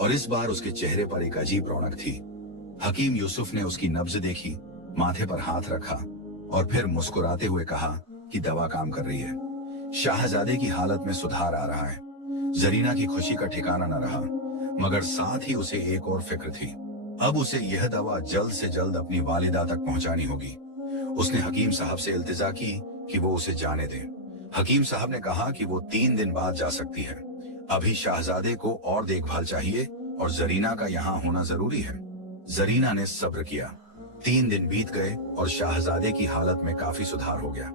और इस बार उसके चेहरे पर एक अजीब रौनक थी। हकीम यूसुफ ने उसकी नब्ज देखी, माथे पर हाथ रखा और फिर मुस्कुराते हुए कहा कि दवा काम कर रही है। शाहजादे की हालत में सुधार आ रहा है। जरीना की खुशी का ठिकाना न रहा, मगर साथ ही उसे एक और फिक्र थी। अब उसे यह दवा जल्द से जल्द अपनी वालिदा तक पहुंचानी होगी। उसने हकीम साहब से इल्तिजा की कि वो उसे जाने दें। हकीम साहब ने कहा कि वो 3 दिन बाद जा सकती है। अभी शाहजादे को और देखभाल चाहिए और जरीना का यहाँ होना जरूरी है। जरीना ने सब्र किया। 3 दिन बीत गए और शाहजादे की हालत में काफी सुधार हो गया।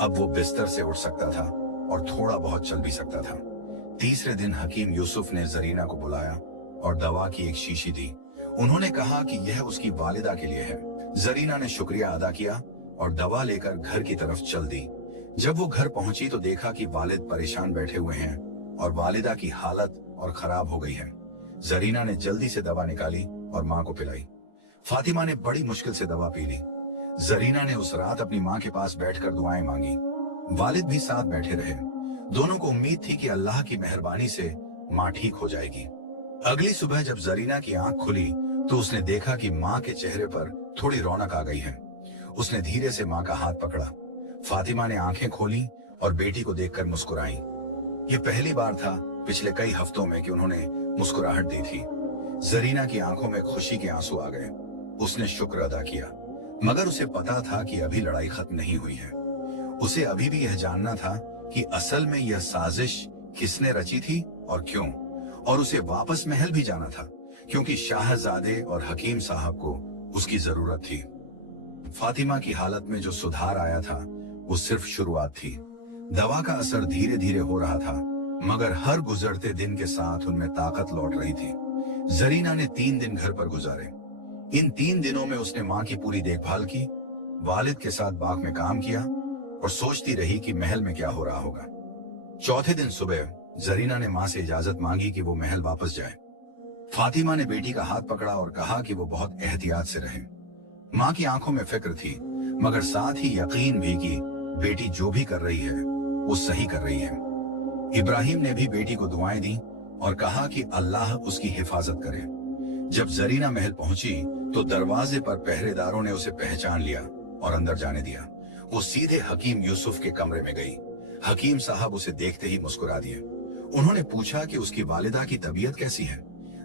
अब वो बिस्तर से उठ सकता था और थोड़ा बहुत चल भी सकता था। तीसरे दिन हकीम यूसुफ ने जरीना को बुलाया और दवा की एक शीशी दी। उन्होंने कहा कि यह उसकी वालिदा के लिए है। जरीना ने शुक्रिया अदा किया और दवा लेकर घर की तरफ चल दी। जब वो घर पहुंची तो देखा कि वालिद परेशान बैठे हुए हैं और वालिदा की हालत और खराब हो गई है। जरीना ने जल्दी से दवा निकाली और मां को पिलाई। फातिमा ने बड़ी मुश्किल से दवा पी ली। जरीना ने उस रात अपनी मां के पास बैठकर दुआएं मांगी। वालिद भी साथ बैठे रहे। दोनों को उम्मीद थी कि अल्लाह की मेहरबानी से मां ठीक हो जाएगी। अगली सुबह जब जरीना की आंख खुली तो उसने देखा कि मां के चेहरे पर थोड़ी रौनक आ गई है। उसने धीरे से मां का हाथ पकड़ा। फातिमा ने आंखें खोली और बेटी को देखकर मुस्कुराई। ये पहली बार था पिछले कई हफ्तों में कि उन्होंने मुस्कुराहट दी थी। जरीना की आंखों में खुशी के आंसू आ गए। उसने शुक्र अदा किया, मगर उसे पता था कि अभी लड़ाई खत्म नहीं हुई है। उसे अभी भी यह जानना था कि असल में यह साजिश किसने रची थी और क्यों, और उसे वापस महल भी जाना था क्योंकि शाहजादे और हकीम साहब को उसकी जरूरत थी। फातिमा की हालत में जो सुधार आया था वो सिर्फ शुरुआत थी। दवा का असर धीरे धीरे हो रहा था, मगर हर गुजरते दिन के साथ उनमें ताकत लौट रही थी। जरीना ने 3 दिन घर पर गुजारे। इन 3 दिनों में उसने मां की पूरी देखभाल की, वालिद के साथ बाग में काम किया और सोचती रही कि महल में क्या हो रहा होगा। चौथे दिन सुबह जरीना ने मां से इजाजत मांगी कि वो महल वापस जाए। फातिमा ने बेटी का हाथ पकड़ा और कहा कि वो बहुत एहतियात से रहे। मां की आंखों में फिक्र थी, मगर साथ ही यकीन भी कि बेटी जो भी कर रही है वो सही कर रही है। इब्राहिम ने भी बेटी को दुआएं दी और कहा कि अल्लाह उसकी हिफाजत करे। जब जरीना महल पहुंची तो दरवाजे पर पहरेदारों ने उसे पहचान लिया और अंदर जाने दिया। वो सीधे हकीम यूसुफ के कमरे में गई। हकीम साहब उसे देखते ही मुस्कुरा दिए। उन्होंने पूछा कि उसकी वालिदा की तबीयत कैसी है।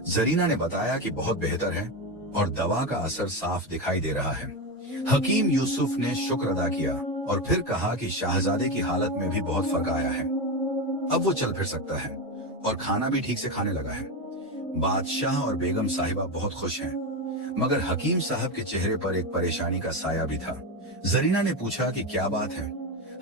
जरीना ने बताया कि बहुत बेहतर है और दवा का असर साफ दिखाई दे रहा है। हकीम यूसुफ ने शुक्र अदा किया और फिर कहा कि शाहजादे की हालत में भी बहुत फर्क आया है। अब वो चल फिर सकता है और खाना भी ठीक से खाने लगा है। बादशाह और बेगम साहिबा बहुत खुश हैं, मगर हकीम साहब के चेहरे पर एक परेशानी का साया भी था। जरीना ने पूछा कि क्या बात है।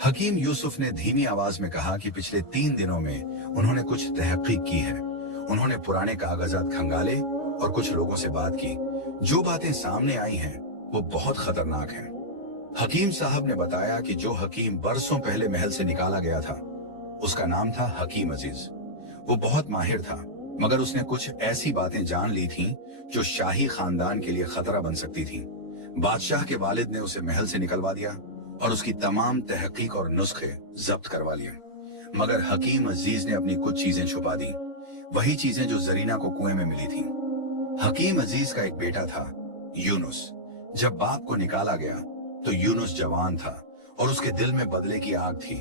हकीम यूसुफ ने धीमी आवाज में कहा कि पिछले 3 दिनों में उन्होंने कुछ तहकीक की है। उन्होंने पुराने कागजात खंगाले और कुछ लोगों से बात की। जो बातें सामने आई हैं वो बहुत खतरनाक हैं। हकीम साहब ने बताया कि जो हकीम बरसों पहले महल से निकाला गया था उसका नाम था हकीम अजीज। वो बहुत माहिर था मगर उसने कुछ ऐसी बातें जान ली थीं जो शाही खानदान के लिए खतरा बन सकती थीं। बादशाह के वालिद ने उसे महल से निकलवा दिया और उसकी तमाम तहकीक और नुस्खे जब्त करवा लिए। मगर हकीम अजीज ने अपनी कुछ चीजें छुपा दी, वही चीजें जो जरीना को कुएं में मिली थीं। हकीम अजीज का एक बेटा था, यूनुस। जब बाप को निकाला गया तो यूनुस जवान था और उसके दिल में बदले की आग थी,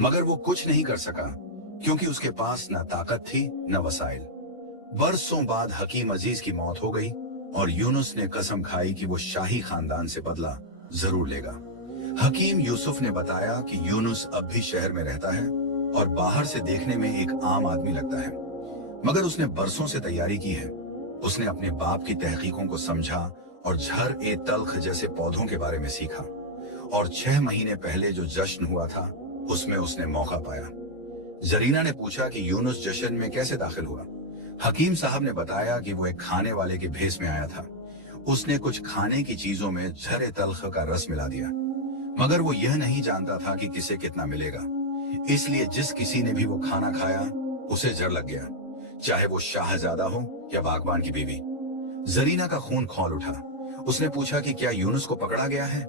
मगर वो कुछ नहीं कर सका क्योंकि उसके पास न ताकत थी न वसाइल। बरसों बाद हकीम अजीज की मौत हो गई और यूनुस ने कसम खाई कि वो शाही खानदान से बदला जरूर लेगा। हकीम यूसुफ ने बताया कि यूनुस अब भी शहर में रहता है और बाहर से देखने में एक आम आदमी लगता है, मगर उसने बरसों से तैयारी की है। उसने अपने बाप की तहकीकों को समझा और झर ए तल्ख जैसे पौधों के बारे में सीखा, और 6 महीने पहले जो जश्न हुआ था उसमें उसने मौका पाया। जरीना ने पूछा कि यूनुस जश्न में कैसे दाखिल हुआ। हकीम साहब ने बताया कि वो एक खाने वाले के भेस में आया था। उसने कुछ खाने की चीजों में झर ए तल्ख का रस मिला दिया, मगर वो यह नहीं जानता था कि किसे कितना मिलेगा। इसलिए जिस किसी ने भी वो खाना खाया उसे जर लग गया, चाहे वो शाहजादा हो या बागबान की बीवी। जरीना का खून खौल उठा। उसने पूछा कि क्या यूनुस को पकड़ा गया है।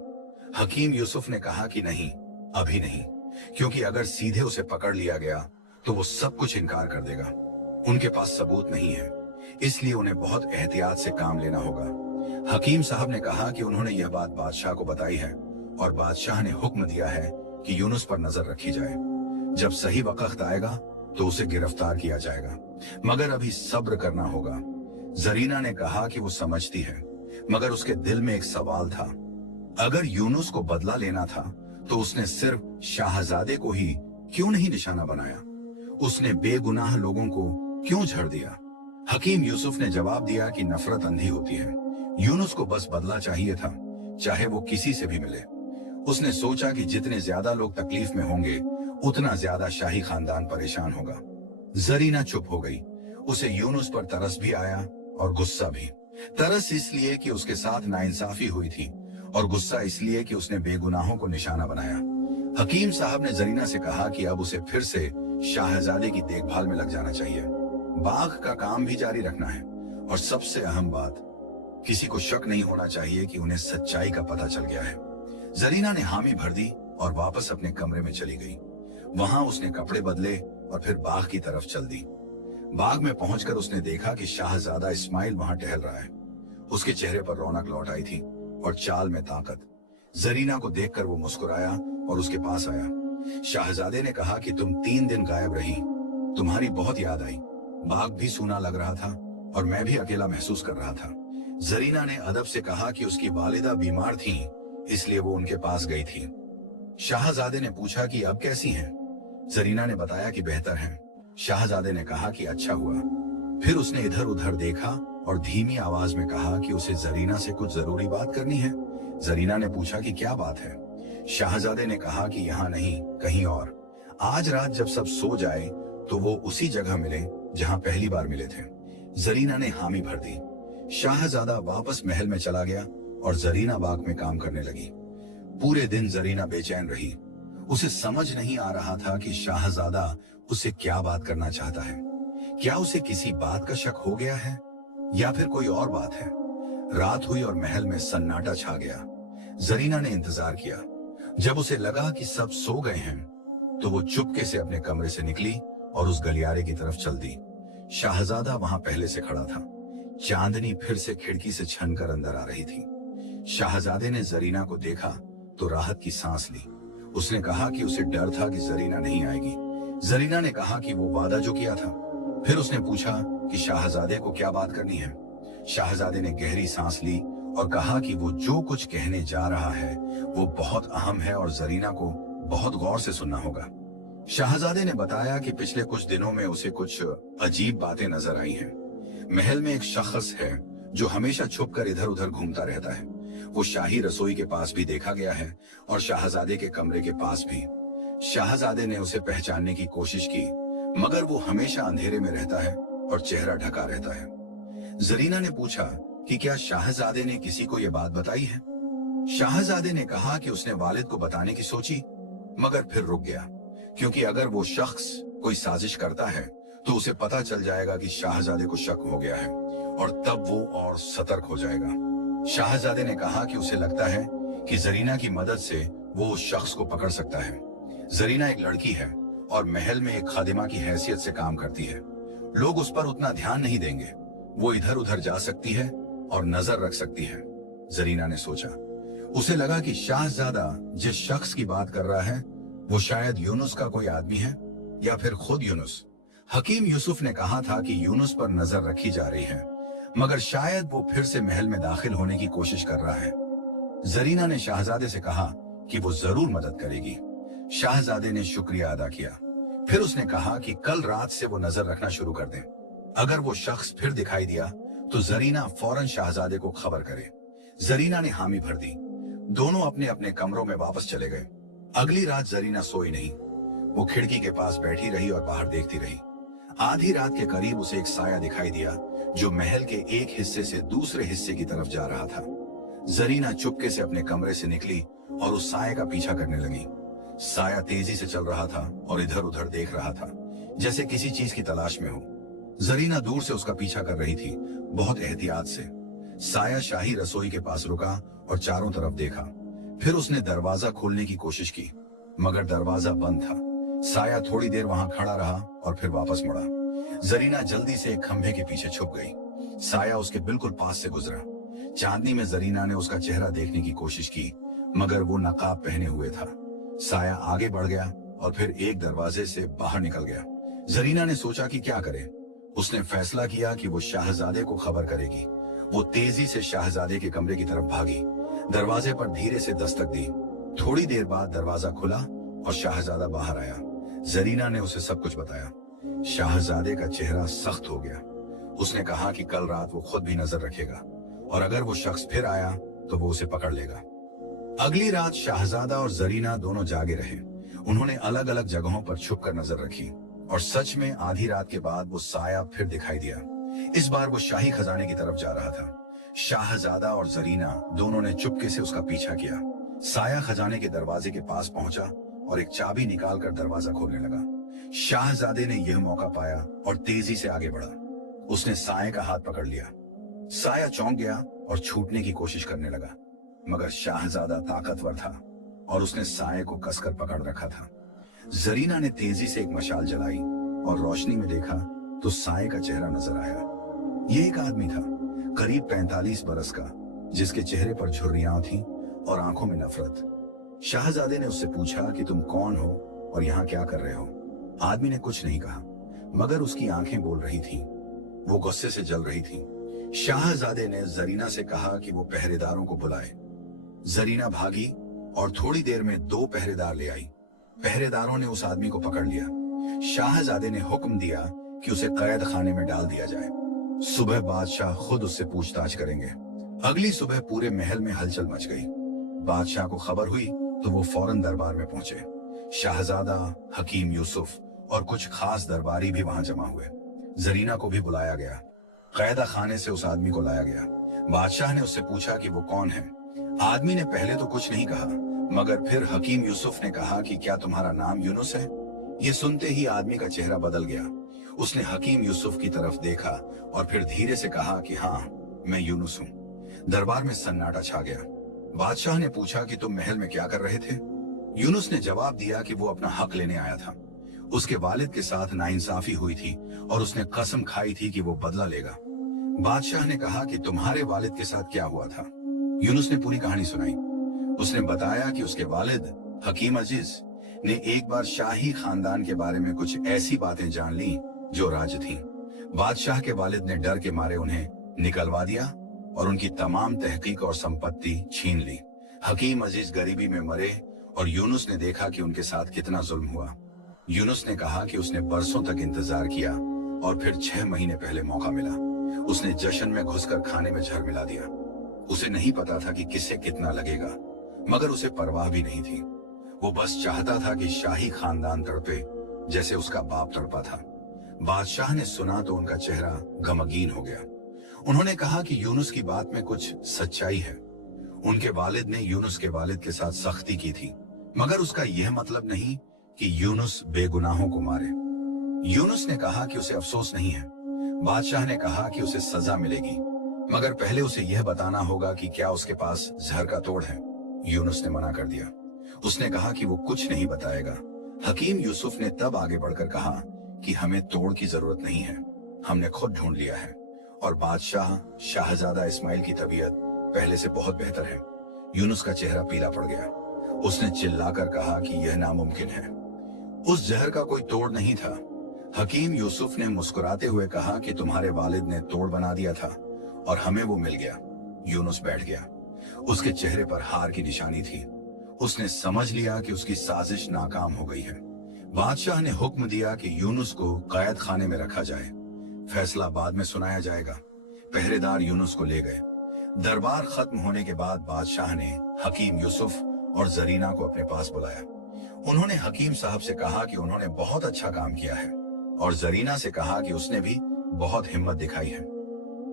हकीम यूसुफ ने कहा कि नहीं, अभी नहीं, क्योंकि अगर सीधे उसे पकड़ लिया गया तो वो सब कुछ इनकार कर देगा। उनके पास सबूत नहीं है, इसलिए उन्हें बहुत एहतियात से काम लेना होगा। हकीम साहब ने कहा कि उन्होंने यह बात बादशाह को बताई है और बादशाह ने हुक्म दिया है कि यूनुस पर नजर रखी जाए। जब सही वक्त आएगा तो उसे गिरफ्तार किया जाएगा, मगर अभी सब्र करना होगा। जरीना ने कहा कि वो समझती है, मगर उसके दिल में एक सवाल था। अगर यूनुस को बदला लेना था तो उसने सिर्फ शाहजादे को ही क्यों नहीं निशाना बनाया? उसने बेगुनाह लोगों को क्यों झड़ दिया? हकीम यूसुफ ने जवाब दिया कि नफरत अंधी होती है। यूनुस को बस बदला चाहिए था, चाहे वो किसी से भी मिले। उसने सोचा कि जितने ज्यादा लोग तकलीफ में होंगे उतना ज्यादा शाही खानदान परेशान होगा। जरीना चुप हो गई। उसे यूनुस पर तरस भी आया और गुस्सा भी। तरस इसलिए कि उसके साथ नाइंसाफी हुई थी और गुस्सा इसलिए कि उसने बेगुनाहों को निशाना बनाया। हकीम साहब ने जरीना से कहा कि अब उसे फिर से शाहजादे की देखभाल में लग जाना चाहिए। बाग का काम भी जारी रखना है, और सबसे अहम बात, किसी को शक नहीं होना चाहिए कि उन्हें सच्चाई का पता चल गया है। जरीना ने हामी भर दी और वापस अपने कमरे में चली गई। वहां उसने कपड़े बदले और फिर बाग की तरफ चल दी। बाग में पहुंचकर उसने देखा कि शाहजादा इस्माइल वहां टहल रहा है। उसके चेहरे पर रौनक लौट आई थी और चाल में ताकत। जरीना को देखकर वो मुस्कुराया और उसके पास आया। शाहजादे ने कहा कि तुम 3 दिन गायब रही, तुम्हारी बहुत याद आई। बाग भी सूना लग रहा था और मैं भी अकेला महसूस कर रहा था। जरीना ने अदब से कहा कि उसकी वालिदा बीमार थी, इसलिए वो उनके पास गई थी। शाहजादे ने पूछा कि अब कैसी हैं? जरीना ने बताया कि बेहतर हैं। शाहजादे ने कहा कि अच्छा हुआ। फिर उसने इधर उधर देखा और धीमी आवाज में कहा कि उसे जरीना से कुछ जरूरी बात करनी है। जरीना ने पूछा कि क्या बात है? शाहजादे ने कहा कि यहाँ नहीं, कहीं और। आज रात जब सब सो जाए तो वो उसी जगह मिले जहां पहली बार मिले थे। जरीना ने हामी भर दी। शाहजादा वापस महल में चला गया और जरीना बाग में काम करने लगी। पूरे दिन जरीना बेचैन रही। उसे समझ नहीं आ रहा था कि शाहजादा उससे क्या बात करना चाहता है। क्या उसे किसी बात का शक हो गया है या फिर कोई और बात है? रात हुई और महल में सन्नाटा छा गया। जरीना ने इंतजार किया। जब उसे लगा कि सब सो गए हैं तो वो चुपके से अपने कमरे से निकली और उस गलियारे की तरफ चल दी। शाहजादा वहां पहले से खड़ा था। चांदनी फिर से खिड़की से छनकर अंदर आ रही थी। शाहजादे ने जरीना को देखा तो राहत की सांस ली। उसने कहा कि उसे डर था कि जरीना नहीं आएगी। जरीना ने कहा कि वो वादा जो किया था। फिर उसने पूछा कि शाहजादे को क्या बात करनी है। शाहजादे ने गहरी सांस ली और कहा कि वो जो कुछ कहने जा रहा है वो बहुत अहम है और जरीना को बहुत गौर से सुनना होगा। शाहजादे ने बताया कि पिछले कुछ दिनों में उसे कुछ अजीब बातें नजर आई हैं। महल में एक शख्स है जो हमेशा छुपकर इधर उधर घूमता रहता है। वो शाही रसोई के पास भी देखा गया है और शाहजादे के कमरे के पास भी। शाहजादे ने उसे पहचानने की कोशिश की, मगर वो हमेशा अंधेरे में रहता है और चेहरा ढका रहता है। जरीना ने पूछा कि क्या शाहजादे ने किसी को ये बात बताई है। शाहजादे ने कहा कि उसने वालिद को बताने की सोची, मगर फिर रुक गया, क्योंकि अगर वो शख्स कोई साजिश करता है तो उसे पता चल जाएगा कि शाहजादे को शक हो गया है और तब वो और सतर्क हो जाएगा। शाहजादे ने कहा कि उसे लगता है कि जरीना की मदद से वो उस शख्स को पकड़ सकता है। जरीना एक लड़की है और महल में एक खादिमा की हैसियत से काम करती है। लोग उस पर उतना ध्यान नहीं देंगे। वो इधर उधर जा सकती है और नजर रख सकती है। जरीना ने सोचा। उसे लगा कि शाहजादा जिस शख्स की बात कर रहा है वो शायद यूनुस का कोई आदमी है या फिर खुद यूनुस। हकीम यूसुफ ने कहा था कि यूनुस पर नजर रखी जा रही है, मगर शायद वो फिर से महल में दाखिल होने की कोशिश कर रहा है। जरीना ने शाहजादे से कहा कि वो जरूर मदद करेगी। शाहजादे ने शुक्रिया अदा किया। फिर उसने कहा कि कल रात से वो नजर रखना शुरू कर दें। अगर वो शख्स फिर दिखाई दिया तो जरीना फौरन शाहजादे को खबर करे। जरीना ने हामी भर दी। दोनों अपने अपने कमरों में वापस चले गए। अगली रात जरीना सोई नहीं। वो खिड़की के पास बैठी रही और बाहर देखती रही। आधी रात के करीब उसे एक साया दिखाई दिया जो महल के एक हिस्से से दूसरे हिस्से की तरफ जा रहा था। जरीना चुपके से अपने कमरे से निकली और उस साये का पीछा करने लगी। साया तेजी से चल रहा था और इधर उधर देख रहा था, जैसे किसी चीज की तलाश में हो। जरीना दूर से उसका पीछा कर रही थी, बहुत एहतियात से। साया शाही रसोई के पास रुका और चारों तरफ देखा। फिर उसने दरवाजा खोलने की कोशिश की, मगर दरवाजा बंद था। साया थोड़ी देर वहां खड़ा रहा और फिर वापस मुड़ा। जरीना जल्दी से एक खंभे के पीछे छुप गई। साया उसके बिल्कुल पास से गुजरा। चांदनी में जरीना ने उसका चेहरा देखने की कोशिश की, मगर वो नकाब पहने हुए था। साया आगे बढ़ गया और फिर एक दरवाजे से बाहर निकल गया। जरीना ने सोचा कि क्या करे। उसने फैसला किया कि वो शाहजादे को खबर करेगी। वो तेजी से शाहजादे के कमरे की तरफ भागी। दरवाजे पर धीरे से दस्तक दी। थोड़ी देर बाद दरवाजा खुला और शाहजादा बाहर आया। जरीना ने उसे सब कुछ बताया। शाहजादे का चेहरा सख्त हो गया। उसने कहा कि कल रात वो खुद भी नजर रखेगा और अगर वो शख्स फिर आया तो वो उसे पकड़ लेगा। अगली रात शाहजादा और जरीना दोनों जागे रहे। उन्होंने अलग अलग जगहों पर छुपकर नजर रखी और सच में आधी रात के बाद वो साया फिर दिखाई दिया। इस बार वो शाही खजाने की तरफ जा रहा था। शाहजादा और जरीना दोनों ने चुपके से उसका पीछा किया। साया खजाने के दरवाजे के पास पहुंचा और एक चाबी निकालकर दरवाजा खोलने लगा। शाहजादे ने यह मौका पाया और तेजी से आगे बढ़ा। उसने साये का हाथ पकड़ लिया। साया चौंक गया और छूटने की कोशिश करने लगा, मगर शाहजादा ताकतवर था और उसने साये को कसकर पकड़ रखा था। जरीना ने तेजी से एक मशाल जलाई और रोशनी में देखा तो साये का चेहरा नजर आया। ये एक आदमी था, करीब 45 बरस का, जिसके चेहरे पर झुर्रियां थीं और आंखों में नफरत। शाहजादे ने उससे पूछा कि तुम कौन हो और यहाँ क्या कर रहे हो। आदमी ने कुछ नहीं कहा, मगर उसकी आंखें बोल रही थीं। वो गुस्से से जल रही थीं। शाहजादे ने जरीना से कहा कि वो पहरेदारों को बुलाए। जरीना भागी और थोड़ी देर में 2 पहरेदार ले आई। पहरेदारों ने उस आदमी को पकड़ लिया। शाहजादे ने हुक्म दिया कि उसे कैद खाने में डाल दिया जाए। सुबह बादशाह खुद उससे पूछताछ करेंगे। अगली सुबह पूरे महल में हलचल मच गई। बादशाह को खबर हुई तो वो फौरन दरबार में पहुंचे। शाहजादा, हकीम यूसुफ और कुछ खास दरबारी भी वहां जमा हुए। जरीना को भी बुलाया गया। कैदा खाने से उस आदमी को लाया गया। बादशाह ने उससे पूछा कि वो कौन है। आदमी ने पहले तो कुछ नहीं कहा, मगर फिर हकीम यूसुफ ने कहा कि क्या तुम्हारा नाम यूनुस है। ये सुनते ही आदमी का चेहरा बदल गया। उसने हकीम यूसुफ की तरफ देखा और फिर धीरे से कहा कि हाँ, मैं यूनुस हूँ। दरबार में सन्नाटा छा गया। बादशाह ने पूछा कि तुम महल में क्या कर रहे थे। यूनुस ने जवाब दिया कि वो अपना हक लेने आया था। उसके वालिद के साथ नाइंसाफी हुई थी और उसने कसम खाई थी कि वो बदला लेगा। बादशाह ने कहा कि तुम्हारे वालिद के साथ क्या हुआ था। यूनुस ने पूरी कहानी सुनाई। उसने बताया कि उसके वालिद हकीम अजीज ने एक बार शाही खानदान के बारे में कुछ ऐसी बातें जान ली जो राज थीं। बादशाह के वालिद ने डर के मारे उन्हें निकलवा दिया और उनकी तमाम तहकीक और संपत्ति छीन ली। हकीम अजीज गरीबी में मरे और यूनुस ने देखा कि उनके साथ कितना जुल्म हुआ। यूनुस ने कहा कि उसने बरसों तक इंतजार किया और फिर 6 महीने पहले मौका मिला। उसने जश्न में घुसकर खाने में जहर मिला दिया। उसे नहीं पता था कि किससे कितना लगेगा, मगर उसे परवाह भी नहीं थी। वो बस चाहता था कि शाही खानदान तड़पे जैसे उसका बाप तड़पा था। बादशाह ने सुना तो उनका चेहरा गमगीन हो गया। उन्होंने कहा कि यूनुस की बात में कुछ सच्चाई है। उनके वालिद ने यूनुस के वालिद के साथ सख्ती की थी, मगर उसका यह मतलब नहीं कि यूनुस बेगुनाहों को मारे। यूनुस ने कहा कि उसे अफसोस नहीं है। बादशाह ने कहा कि उसे सजा मिलेगी, मगर पहले उसे यह बताना होगा कि क्या उसके पास जहर का तोड़ है। यूनुस ने मना कर दिया। उसने कहा कि वो कुछ नहीं बताएगा। हकीम यूसुफ ने तब आगे बढ़कर कहा कि हमें तोड़ की जरूरत नहीं है, हमने खुद ढूंढ लिया है, और बादशाह शाहजादा इस्माइल की तबीयत पहले से बहुत बेहतर है। यूनुस का चेहरा पीला पड़ गया। उसने चिल्लाकर कहा कि यह नामुमकिन है, उस जहर का कोई तोड़ नहीं था। हकीम यूसुफ ने मुस्कुराते हुए कहा कि तुम्हारे वालिद ने तोड़ बना दिया था और हमें वो मिल गया। यूनुस बैठ गया। उसके चेहरे पर हार की निशानी थी। उसने समझ लिया कि उसकी साजिश नाकाम हो गई है। बादशाह ने हुक्म दिया कि यूनुस को कैद खाने में रखा जाए, फैसला बाद में सुनाया जाएगा। पहरेदार यूनुस को ले गए। दरबार खत्म होने के बाद बादशाह ने हकीम यूसुफ और जरीना को अपने पास बुलाया। उन्होंने हकीम साहब से कहा कि उन्होंने बहुत अच्छा काम किया है, और जरीना से कहा कि उसने भी बहुत हिम्मत दिखाई है।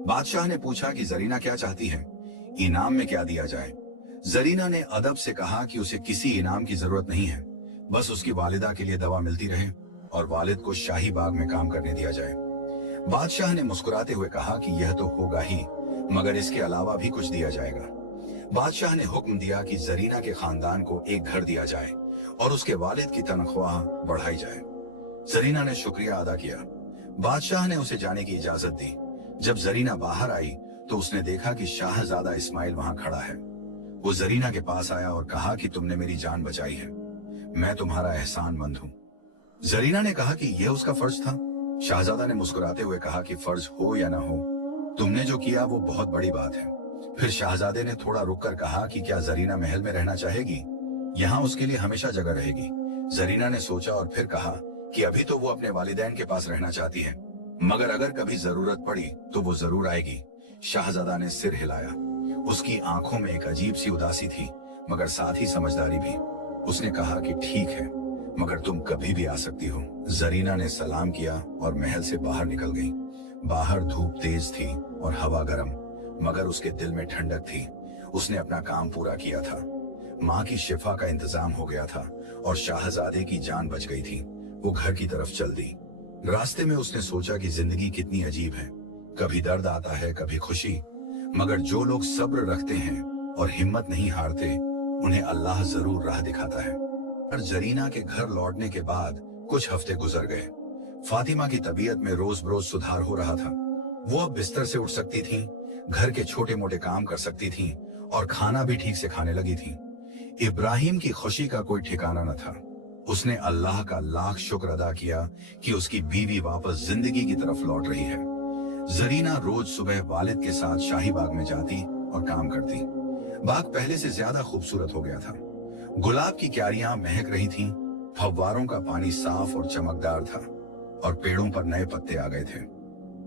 बादशाह ने पूछा कि जरीना क्या चाहती है, इनाम में क्या दिया जाए। जरीना ने अदब से कहा कि उसे किसी इनाम की जरूरत नहीं है, बस उसकी वालिदा के लिए दवा मिलती रहे और वालिद को शाही बाग में काम करने दिया जाए। बादशाह ने मुस्कुराते हुए कहा कि यह तो होगा ही, मगर इसके अलावा भी कुछ दिया जाएगा। बादशाह ने हुक्म दिया कि जरीना के खानदान को एक घर दिया जाए और उसके वालिद की तनख्वाह बढ़ाई जाए। जरीना ने शुक्रिया अदा किया। बादशाह ने उसे जाने की इजाजत दी। जब जरीना बाहर आई तो उसने देखा कि शाहजादा इस्माइल वहां खड़ा है। वो जरीना के पास आया और कहा कि तुमने मेरी जान बचाई है, मैं तुम्हारा एहसानमंद हूं। जरीना ने कहा कि यह उसका फर्ज था। शाहजादा ने मुस्कुराते हुए कहा कि फर्ज हो या ना हो, तुमने जो किया वो बहुत बड़ी बात है। फिर शाहजादे ने थोड़ा रुककर कहा कि क्या जरीना महल में रहना चाहेगी? यहाँ उसके लिए हमेशा जगह रहेगी। जरीना ने सोचा और फिर कहा कि अभी तो वो अपने वालिदैन के पास रहना चाहती है, मगर अगर कभी जरूरत पड़ी तो वो जरूर आएगी। शाहजादा ने सिर हिलाया। उसकी आंखों में एक अजीब सी उदासी थी, मगर साथ ही समझदारी भी। उसने कहा कि ठीक है, मगर तुम कभी भी आ सकती हो। जरीना ने सलाम किया और महल से बाहर निकल गई। बाहर धूप तेज थी और हवा गर्म, मगर उसके दिल में ठंडक थी। उसने अपना काम पूरा किया था। माँ की शिफा का इंतजाम हो गया था और शाहजादे की जान बच गई थी। वो घर की तरफ चल दी। रास्ते में उसने सोचा कि जिंदगी कितनी अजीब है, कभी दर्द आता है, कभी खुशी, मगर जो लोग सब्र रखते हैं और हिम्मत नहीं हारते, उन्हें अल्लाह जरूर राह दिखाता है। और जरीना के घर लौटने के बाद कुछ हफ्ते गुजर गए। फातिमा की तबीयत में रोज बरोज सुधार हो रहा था। वो अब बिस्तर से उठ सकती थीं, घर के छोटे मोटे काम कर सकती थीं और खाना भी ठीक से खाने लगी थीं। इब्राहिम की खुशी का कोई ठिकाना न था। उसने अल्लाह का लाख शुक्र अदा किया कि उसकी बीवी वापस जिंदगी की तरफ लौट रही है। जरीना रोज सुबह वालिद के साथ शाही बाग में जाती और काम करती। बाग पहले से ज्यादा खूबसूरत हो गया था। गुलाब की क्यारियां महक रही थीं, फव्वारों का पानी साफ और चमकदार था और पेड़ों पर नए पत्ते आ गए थे।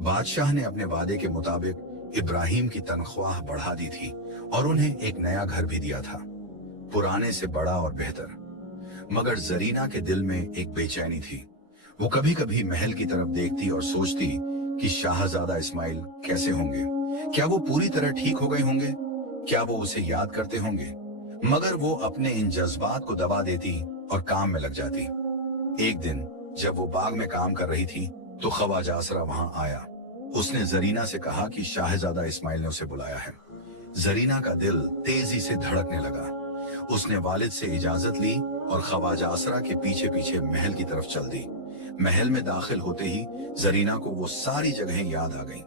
बादशाह ने अपने वादे के मुताबिक इब्राहिम की तनख्वाह बढ़ा दी थी और उन्हें एक नया घर भी दिया था, पुराने से बड़ा और बेहतर। मगर जरीना के दिल में एक बेचैनी थी। वो कभी कभी महल की तरफ देखती और सोचती कि शाहजादा इस्माइल कैसे होंगे, क्या वो पूरी तरह ठीक हो गए होंगे, क्या वो उसे याद करते होंगे। मगर वो अपने इन जज्बात को दबा देती और काम में लग जाती। एक दिन जब वो बाग में काम कर रही थी तो ख्वाजा असरा वहां आया। उसने जरीना से कहा कि शाहजादा इस्माइल ने उसे बुलाया है। जरीना का दिल तेजी से धड़कने लगा। उसने वालिद से इजाजत ली और ख्वाजा असरा के पीछे पीछे महल की तरफ चल दी। महल में दाखिल होते ही जरीना को वो सारी जगहें याद आ गईं।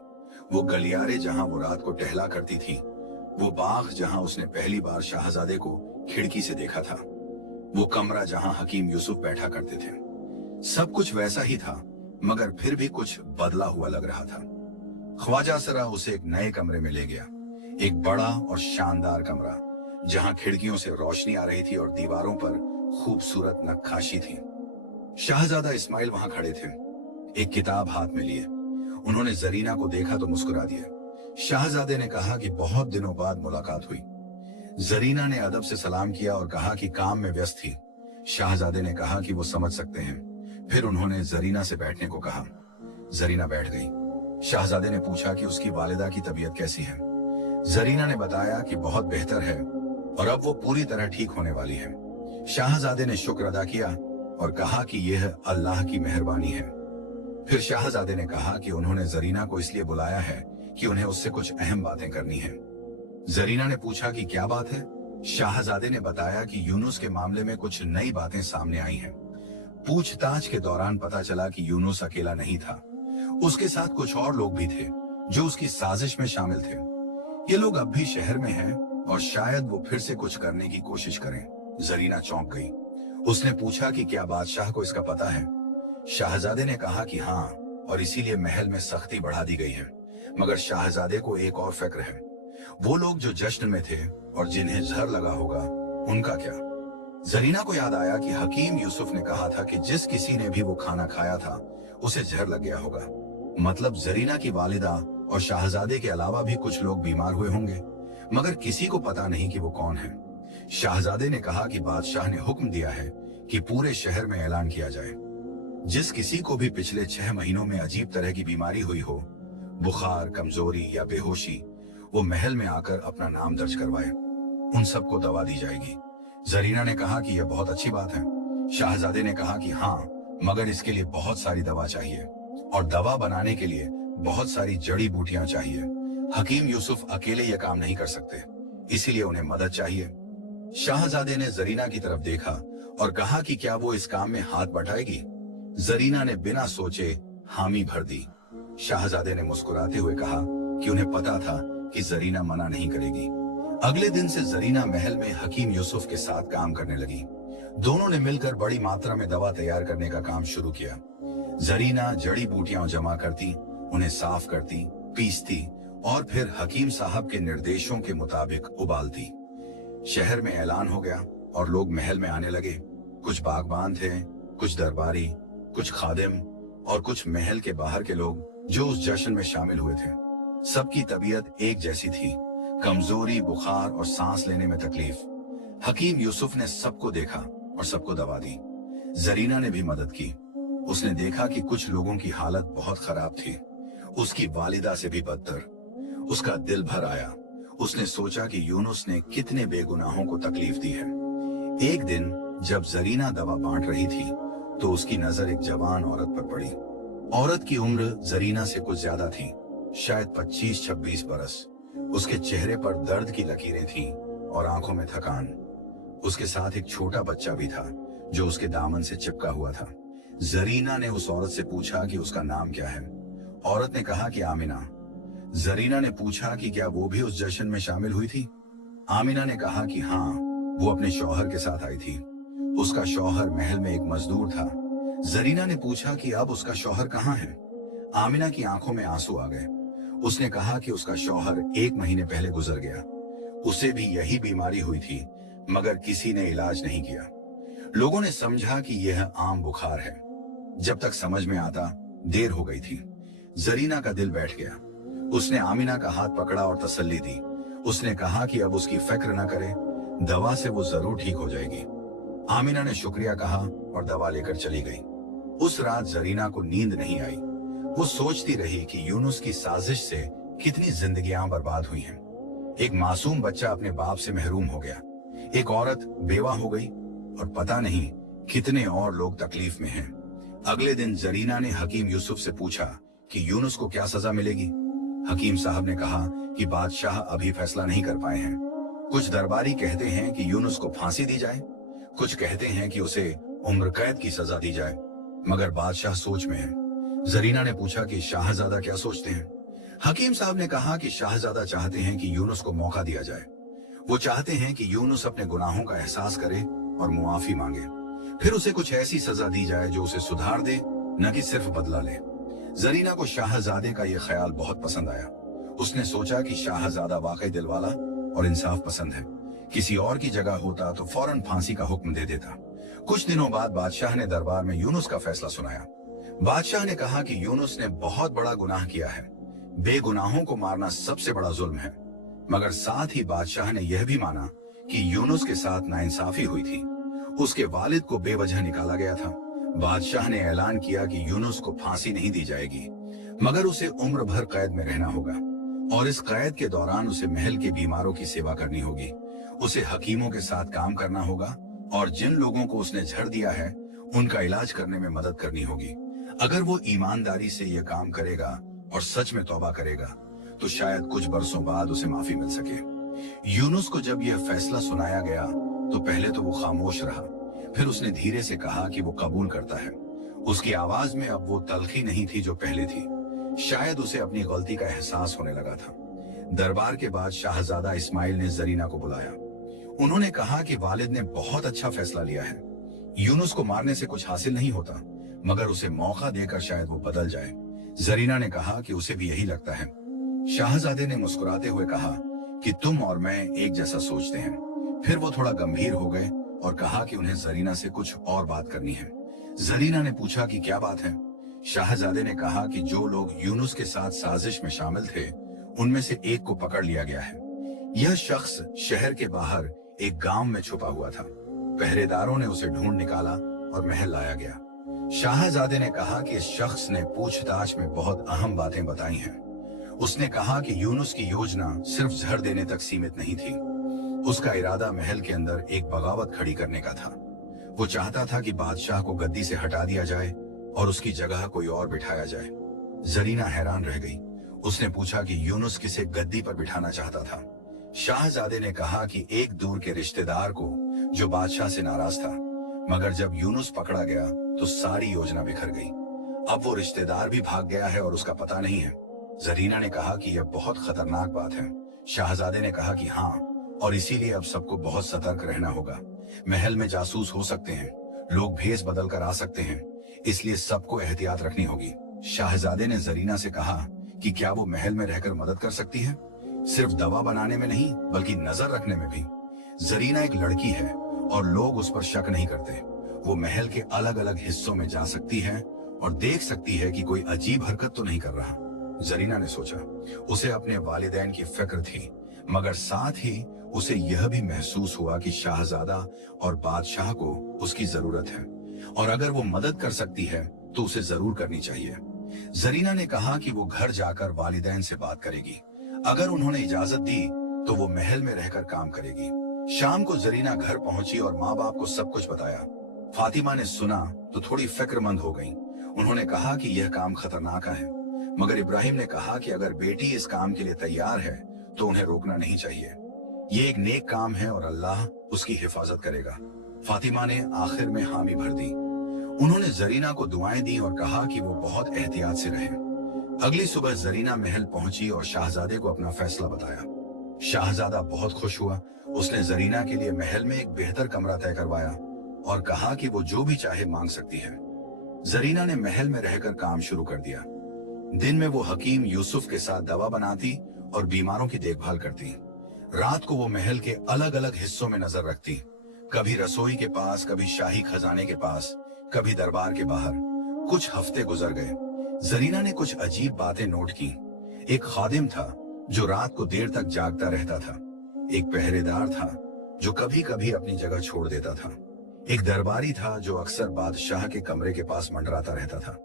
वो गलियारे जहां वो रात को टहला करती थी, वो बाग जहां उसने पहली बार शाहजादे को खिड़की से देखा था, वो कमरा जहां हकीम यूसुफ बैठा करते थे। सब कुछ वैसा ही था, मगर फिर भी कुछ बदला हुआ लग रहा था। ख्वाजा असरा उसे एक नए कमरे में ले गया, एक बड़ा और शानदार कमरा जहां खिड़कियों से रोशनी आ रही थी और दीवारों पर खूबसूरत नक्काशी थी। शाहजादा इस्माइल वहां खड़े थे, एक किताब हाथ में लिए। उन्होंने जरीना को देखा तो मुस्कुरा दिया। शाहजादे ने कहा कि बहुत दिनों बाद मुलाकात हुई। जरीना ने अदब से सलाम किया और कहा कि काम में व्यस्त थी। शाहजादे ने कहा कि वो समझ सकते हैं। फिर उन्होंने जरीना से बैठने को कहा। जरीना बैठ गई। शाहजादे ने पूछा कि उसकी वालिदा की तबीयत कैसी है। जरीना ने बताया कि बहुत बेहतर है और अब वो पूरी तरह ठीक होने वाली है। शाहजादे ने शुक्र अदा किया और कहा कि यह अल्लाह की मेहरबानी है। फिर शाहजादे ने कहा कि उन्होंने जरीना को इसलिए बुलाया है कि उन्हें उससे कुछ अहम बातें करनी है। जरीना ने पूछा कि क्या बात है। शाहजादे ने बताया कि यूनुस के मामले में कुछ नई बातें सामने आई हैं। पूछताछ के दौरान पता चला कि यूनुस अकेला नहीं था, उसके साथ कुछ और लोग भी थे जो उसकी साजिश में शामिल थे। ये लोग अब भी शहर में हैं और शायद वो फिर से कुछ करने की कोशिश करें। जरीना चौंक गई। उसने पूछा कि क्या बादशाह को इसका पता है। शाहजादे ने कहा कि हाँ, और इसीलिए महल में सख्ती बढ़ा दी गई है। मगर शाहजादे को एक और फिक्र है, वो लोग जो जश्न में थे और जिन्हें जहर लगा होगा, उनका क्या। जरीना को याद आया कि हकीम यूसुफ ने कहा था कि जिस किसी ने भी वो खाना खाया था उसे जहर लग गया होगा। मतलब जरीना की वालिदा और शाहजादे के अलावा भी कुछ लोग बीमार हुए होंगे, मगर किसी को पता नहीं कि वो कौन है। शाहजादे ने कहा कि बादशाह ने हुक्म दिया है कि पूरे शहर में ऐलान किया जाए, जिस किसी को भी पिछले 6 महीनों में अजीब तरह की बीमारी हुई हो, बुखार, कमजोरी या बेहोशी, वो महल में आकर अपना नाम दर्ज करवाए। उन सबको दवा दी जाएगी। जरीना ने कहा कि यह बहुत अच्छी बात है। शाहजादे ने कहा कि हाँ, मगर इसके लिए बहुत सारी दवा चाहिए और दवा बनाने के लिए बहुत सारी जड़ी बूटियां चाहिए। हकीम यूसुफ अकेले यह काम नहीं कर सकते, इसीलिए उन्हें मदद चाहिए। शाहजादे ने जरीना की तरफ देखा और कहा कि क्या वो इस काम में हाथ बटाएगी। जरीना ने बिना सोचे हामी भर दी। शाहजादे ने मुस्कुराते हुए कहा कि उन्हें पता था कि जरीना मना नहीं करेगी। अगले दिन से जरीना महल में हकीम यूसुफ के साथ काम करने लगी। दोनों ने मिलकर बड़ी मात्रा में दवा तैयार करने का काम शुरू किया। जरीना जड़ी बूटियां जमा करती, उन्हें साफ करती, पीसती और फिर हकीम साहब के निर्देशों के मुताबिक उबालती। शहर में ऐलान हो गया और लोग महल में आने लगे। कुछ बागबान थे, कुछ दरबारी, कुछ खादिम और कुछ महल के बाहर के लोग जो उस जश्न में शामिल हुए थे। सबकी तबीयत एक जैसी थी, कमजोरी, बुखार और सांस लेने में तकलीफ। हकीम यूसुफ ने सबको देखा और सबको दवा दी। जरीना ने भी मदद की। उसने देखा कि कुछ लोगों की हालत बहुत खराब थी, उसकी वालिदा से भी बदतर। उसका दिल भर आया। उसने सोचा कि यूनुस ने कितने बेगुनाहों को तकलीफ दी है। एक दिन जब जरीना दवा बांट रही थी तो उसकी नजर एक जवान औरत पर पड़ी। औरत की उम्र जरीना से कुछ ज्यादा थी, शायद 25-26 बरस। उसके चेहरे पर दर्द की लकीरें थीं और आंखों में थकान। उसके साथ एक छोटा बच्चा भी था जो उसके दामन से चिपका हुआ था। जरीना ने उस औरत से पूछा कि उसका नाम क्या है। औरत ने कहा कि आमिना। जरीना ने पूछा कि क्या वो भी उस जश्न में शामिल हुई थी। आमिना ने कहा कि हाँ, वो अपने शौहर के साथ आई थी। उसका शौहर महल में एक मजदूर था। जरीना ने पूछा कि अब उसका शौहर कहाँ है। आमिना की आंखों में आंसू आ गए। उसने कहा कि उसका शौहर 1 महीने पहले गुजर गया। उसे भी यही बीमारी हुई थी, मगर किसी ने इलाज नहीं किया। लोगों ने समझा कि यह आम बुखार है। जब तक समझ में आता, देर हो गई थी। जरीना का दिल बैठ गया। उसने आमिना का हाथ पकड़ा और तसल्ली दी। उसने कहा कि अब उसकी फिक्र न करे, दवा से वो जरूर ठीक हो जाएगी। आमिना ने शुक्रिया कहा और दवा लेकर चली गई। उस रात जरीना को नींद नहीं आई। वो सोचती रही कि यूनुस की साजिश से कितनी जिंदगियां बर्बाद हुई हैं। एक मासूम बच्चा अपने बाप से महरूम हो गया, एक औरत बेवा हो गई और पता नहीं कितने और लोग तकलीफ में हैं। अगले दिन जरीना ने हकीम यूसुफ से पूछा कि यूनुस को क्या सजा मिलेगी। हकीम साहब ने कहा कि बादशाह अभी फैसला नहीं कर पाए हैं। कुछ दरबारी कहते हैं कि यूनुस को फांसी दी जाए, कुछ कहते हैं कि उसे उम्र कैद की सजा दी जाए, मगर बादशाह सोच में है। जरीना ने पूछा कि शाहजादा क्या सोचते हैं। हकीम साहब ने कहा कि शाहजादा चाहते हैं कि यूनुस को मौका दिया जाए। वो चाहते हैं कि यूनुस अपने गुनाहों का एहसास करे और मुआफी मांगे, फिर उसे कुछ ऐसी सजा दी जाए जो उसे सुधार दे, न कि सिर्फ बदला ले। जरीना को शाहजादे का यह ख्याल बहुत पसंद आया। उसने सोचा कि शाहजादा वाकई दिलवाला और इंसाफ पसंद है। किसी और की जगह होता तो फौरन फांसी का हुक्म दे देता। कुछ दिनों बाद बादशाह ने दरबार में यूनुस का फैसला सुनाया। बादशाह ने कहा कि यूनुस ने बहुत बड़ा गुनाह किया है। बेगुनाहों को मारना सबसे बड़ा जुल्म है। मगर साथ ही बादशाह ने यह भी माना कि यूनुस के साथ नाइंसाफी हुई थी। उसके वालिद को बेवजह निकाला गया था। बादशाह ने ऐलान किया कि यूनुस को फांसी नहीं दी जाएगी, मगर उसे उम्र भर कैद में रहना होगा और इस कैद के दौरान उसे महल के बीमारों की सेवा करनी होगी। उसे हकीमों के साथ काम करना होगा और जिन लोगों को उसने झड़ दिया है उनका इलाज करने में मदद करनी होगी। अगर वो ईमानदारी से यह काम करेगा और सच में तौबा करेगा तो शायद कुछ बरसों बाद उसे माफी मिल सके। यूनुस को जब यह फैसला सुनाया गया तो पहले तो वो खामोश रहा, फिर उसने धीरे से कहा कि वो कबूल करता है। उसकी आवाज में अब वो तल्खी नहीं थी जो पहले थी। शायद उसे अपनी गलती का एहसास होने लगा था। दरबार के बाद शाहजादा इस्माइल ने जरीना को बुलाया। उन्होंने कहा कि वालिद ने बहुत अच्छा फैसला लिया है। यूनुस को मारने से कुछ हासिल नहीं होता, मगर उसे मौका देकर शायद वो बदल जाए। जरीना ने कहा कि उसे भी यही लगता है। शाहजादे ने मुस्कुराते हुए कहा कि तुम और मैं एक जैसा सोचते हैं। फिर वो थोड़ा गंभीर हो गए और कहा कि उन्हें जरीना से कुछ और बात करनी है। जरीना ने पूछा कि क्या बात है। शाहजादे ने कहा कि जो लोग यूनुस के साथ साजिश में शामिल थे उनमें से एक को पकड़ लिया गया है। यह शख्स शहर के बाहर एक गांव में छुपा हुआ था। पहरेदारों ने उसे ढूंढ निकाला और महल लाया गया। शाहजादे ने कहा कि इस शख्स ने पूछताछ में बहुत अहम बातें बताई हैं। उसने कहा कि यूनुस की योजना सिर्फ जहर देने तक सीमित नहीं थी। उसका इरादा महल के अंदर एक बगावत खड़ी करने का था। वो चाहता था कि बादशाह को गद्दी से हटा दिया जाए और उसकी जगह कोई और बिठाया जाए। जरीना हैरान रह गई। उसने पूछा कि यूनुस किसे गद्दी पर बिठाना चाहता था। शाहजादे ने कहा कि एक दूर के रिश्तेदार को जो बादशाह से नाराज था, मगर जब यूनुस पकड़ा गया तो सारी योजना बिखर गई। अब वो रिश्तेदार भी भाग गया है और उसका पता नहीं है। जरीना ने कहा कि यह बहुत खतरनाक बात है। शाहजादे ने कहा कि हाँ, और इसीलिए अब सबको बहुत सतर्क रहना होगा। महल में जासूस हो सकते हैं, लोग भेस बदल कर आ सकते हैं, इसलिए सबको एहतियात रखनी होगी। शाहजादे ने जरीना से कहा कि क्या वो महल में रहकर मदद कर सकती है, सिर्फ दवा बनाने में नहीं बल्कि नजर रखने में भी। जरीना एक लड़की है और लोग उस पर शक नहीं करते। वो महल के अलग अलग हिस्सों में जा सकती है और देख सकती है कि कोई अजीब हरकत तो नहीं कर रहा। जरीना ने सोचा, उसे अपने वालिदैन की फिक्र थी, मगर साथ ही उसे यह भी महसूस हुआ कि शाहजादा और बादशाह को उसकी जरूरत है और अगर वो मदद कर सकती है तो उसे जरूर करनी चाहिए। जरीना ने कहा कि वो घर जाकर वालिदैन से बात करेगी। अगर उन्होंने इजाजत दी तो वो महल में रहकर काम करेगी। शाम को जरीना घर पहुंची और माँ बाप को सब कुछ बताया। फातिमा ने सुना तो थोड़ी फिक्रमंद हो गई। उन्होंने कहा कि यह काम खतरनाक है, मगर इब्राहिम ने कहा कि अगर बेटी इस काम के लिए तैयार है तो उन्हें रोकना नहीं चाहिए। ये एक नेक काम है और अल्लाह उसकी हिफाजत करेगा। फातिमा ने आखिर में हामी भर दी। उन्होंने जरीना को दुआएं दी और कहा कि वो बहुत एहतियात से रहे। अगली सुबह जरीना महल पहुंची और शाहजादे को अपना फैसला बताया। शाहजादा बहुत खुश हुआ। उसने जरीना के लिए महल में एक बेहतर कमरा तय करवाया और कहा कि वो जो भी चाहे मांग सकती है। जरीना ने महल में रहकर काम शुरू कर दिया। दिन में वो हकीम यूसुफ के साथ दवा बनाती और बीमारों की देखभाल करती। रात को वो महल के अलग अलग हिस्सों में नजर रखती, कभी रसोई के पास, कभी शाही खजाने के पास, कभी दरबार के बाहर। कुछ हफ्ते गुजर गए। जरीना ने कुछ अजीब बातें नोट की। एक खादिम था जो रात को देर तक जागता रहता था। एक पहरेदार था जो कभी कभी अपनी जगह छोड़ देता था। एक दरबारी था जो अक्सर बादशाह के कमरे के पास मंडराता रहता था।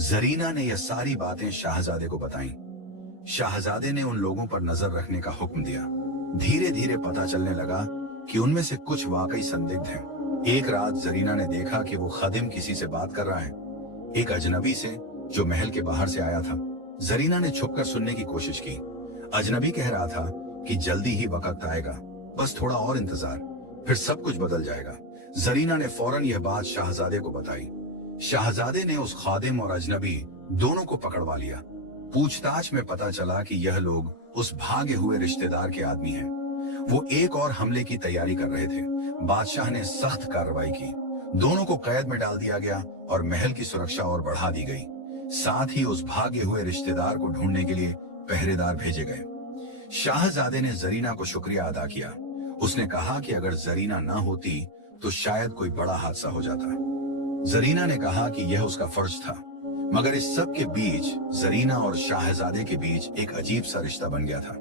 जरीना ने यह सारी बातें शाहजादे को बताईं। शाहजादे ने उन लोगों पर नजर रखने का हुक्म दिया। धीरे धीरे पता चलने लगा कि उनमें से कुछ वाकई संदिग्ध हैं। एक रात जरीना ने देखा कि वो खादिम किसी से बात कर रहा है, एक अजनबी से जो महल के बाहर से आया था। जरीना ने छुपकर सुनने की कोशिश की। अजनबी कह रहा था कि जल्दी ही वक्त आएगा, बस थोड़ा और इंतजार, फिर सब कुछ बदल जाएगा। जरीना ने फौरन यह बात शाहजादे को बताई। शाहजादे ने उस खादिम और अजनबी दोनों को पकड़वा लिया। पूछताछ में पता चला कि यह लोग उस भागे हुए रिश्तेदार के आदमी हैं। वो एक और हमले की तैयारी कर रहे थे। बादशाह ने सख्त कार्रवाई की। दोनों को कैद में डाल दिया गया और महल की सुरक्षा और बढ़ा दी गई। साथ ही उस भागे हुए रिश्तेदार को ढूंढने के लिए पहरेदार भेजे गए। शाहजादे ने जरीना को शुक्रिया अदा किया। उसने कहा कि अगर जरीना न होती तो शायद कोई बड़ा हादसा हो जाता। जरीना ने कहा कि यह उसका फर्ज था, मगर इस सब के बीच जरीना और शाहजादे के बीच एक अजीब सा रिश्ता बन गया था।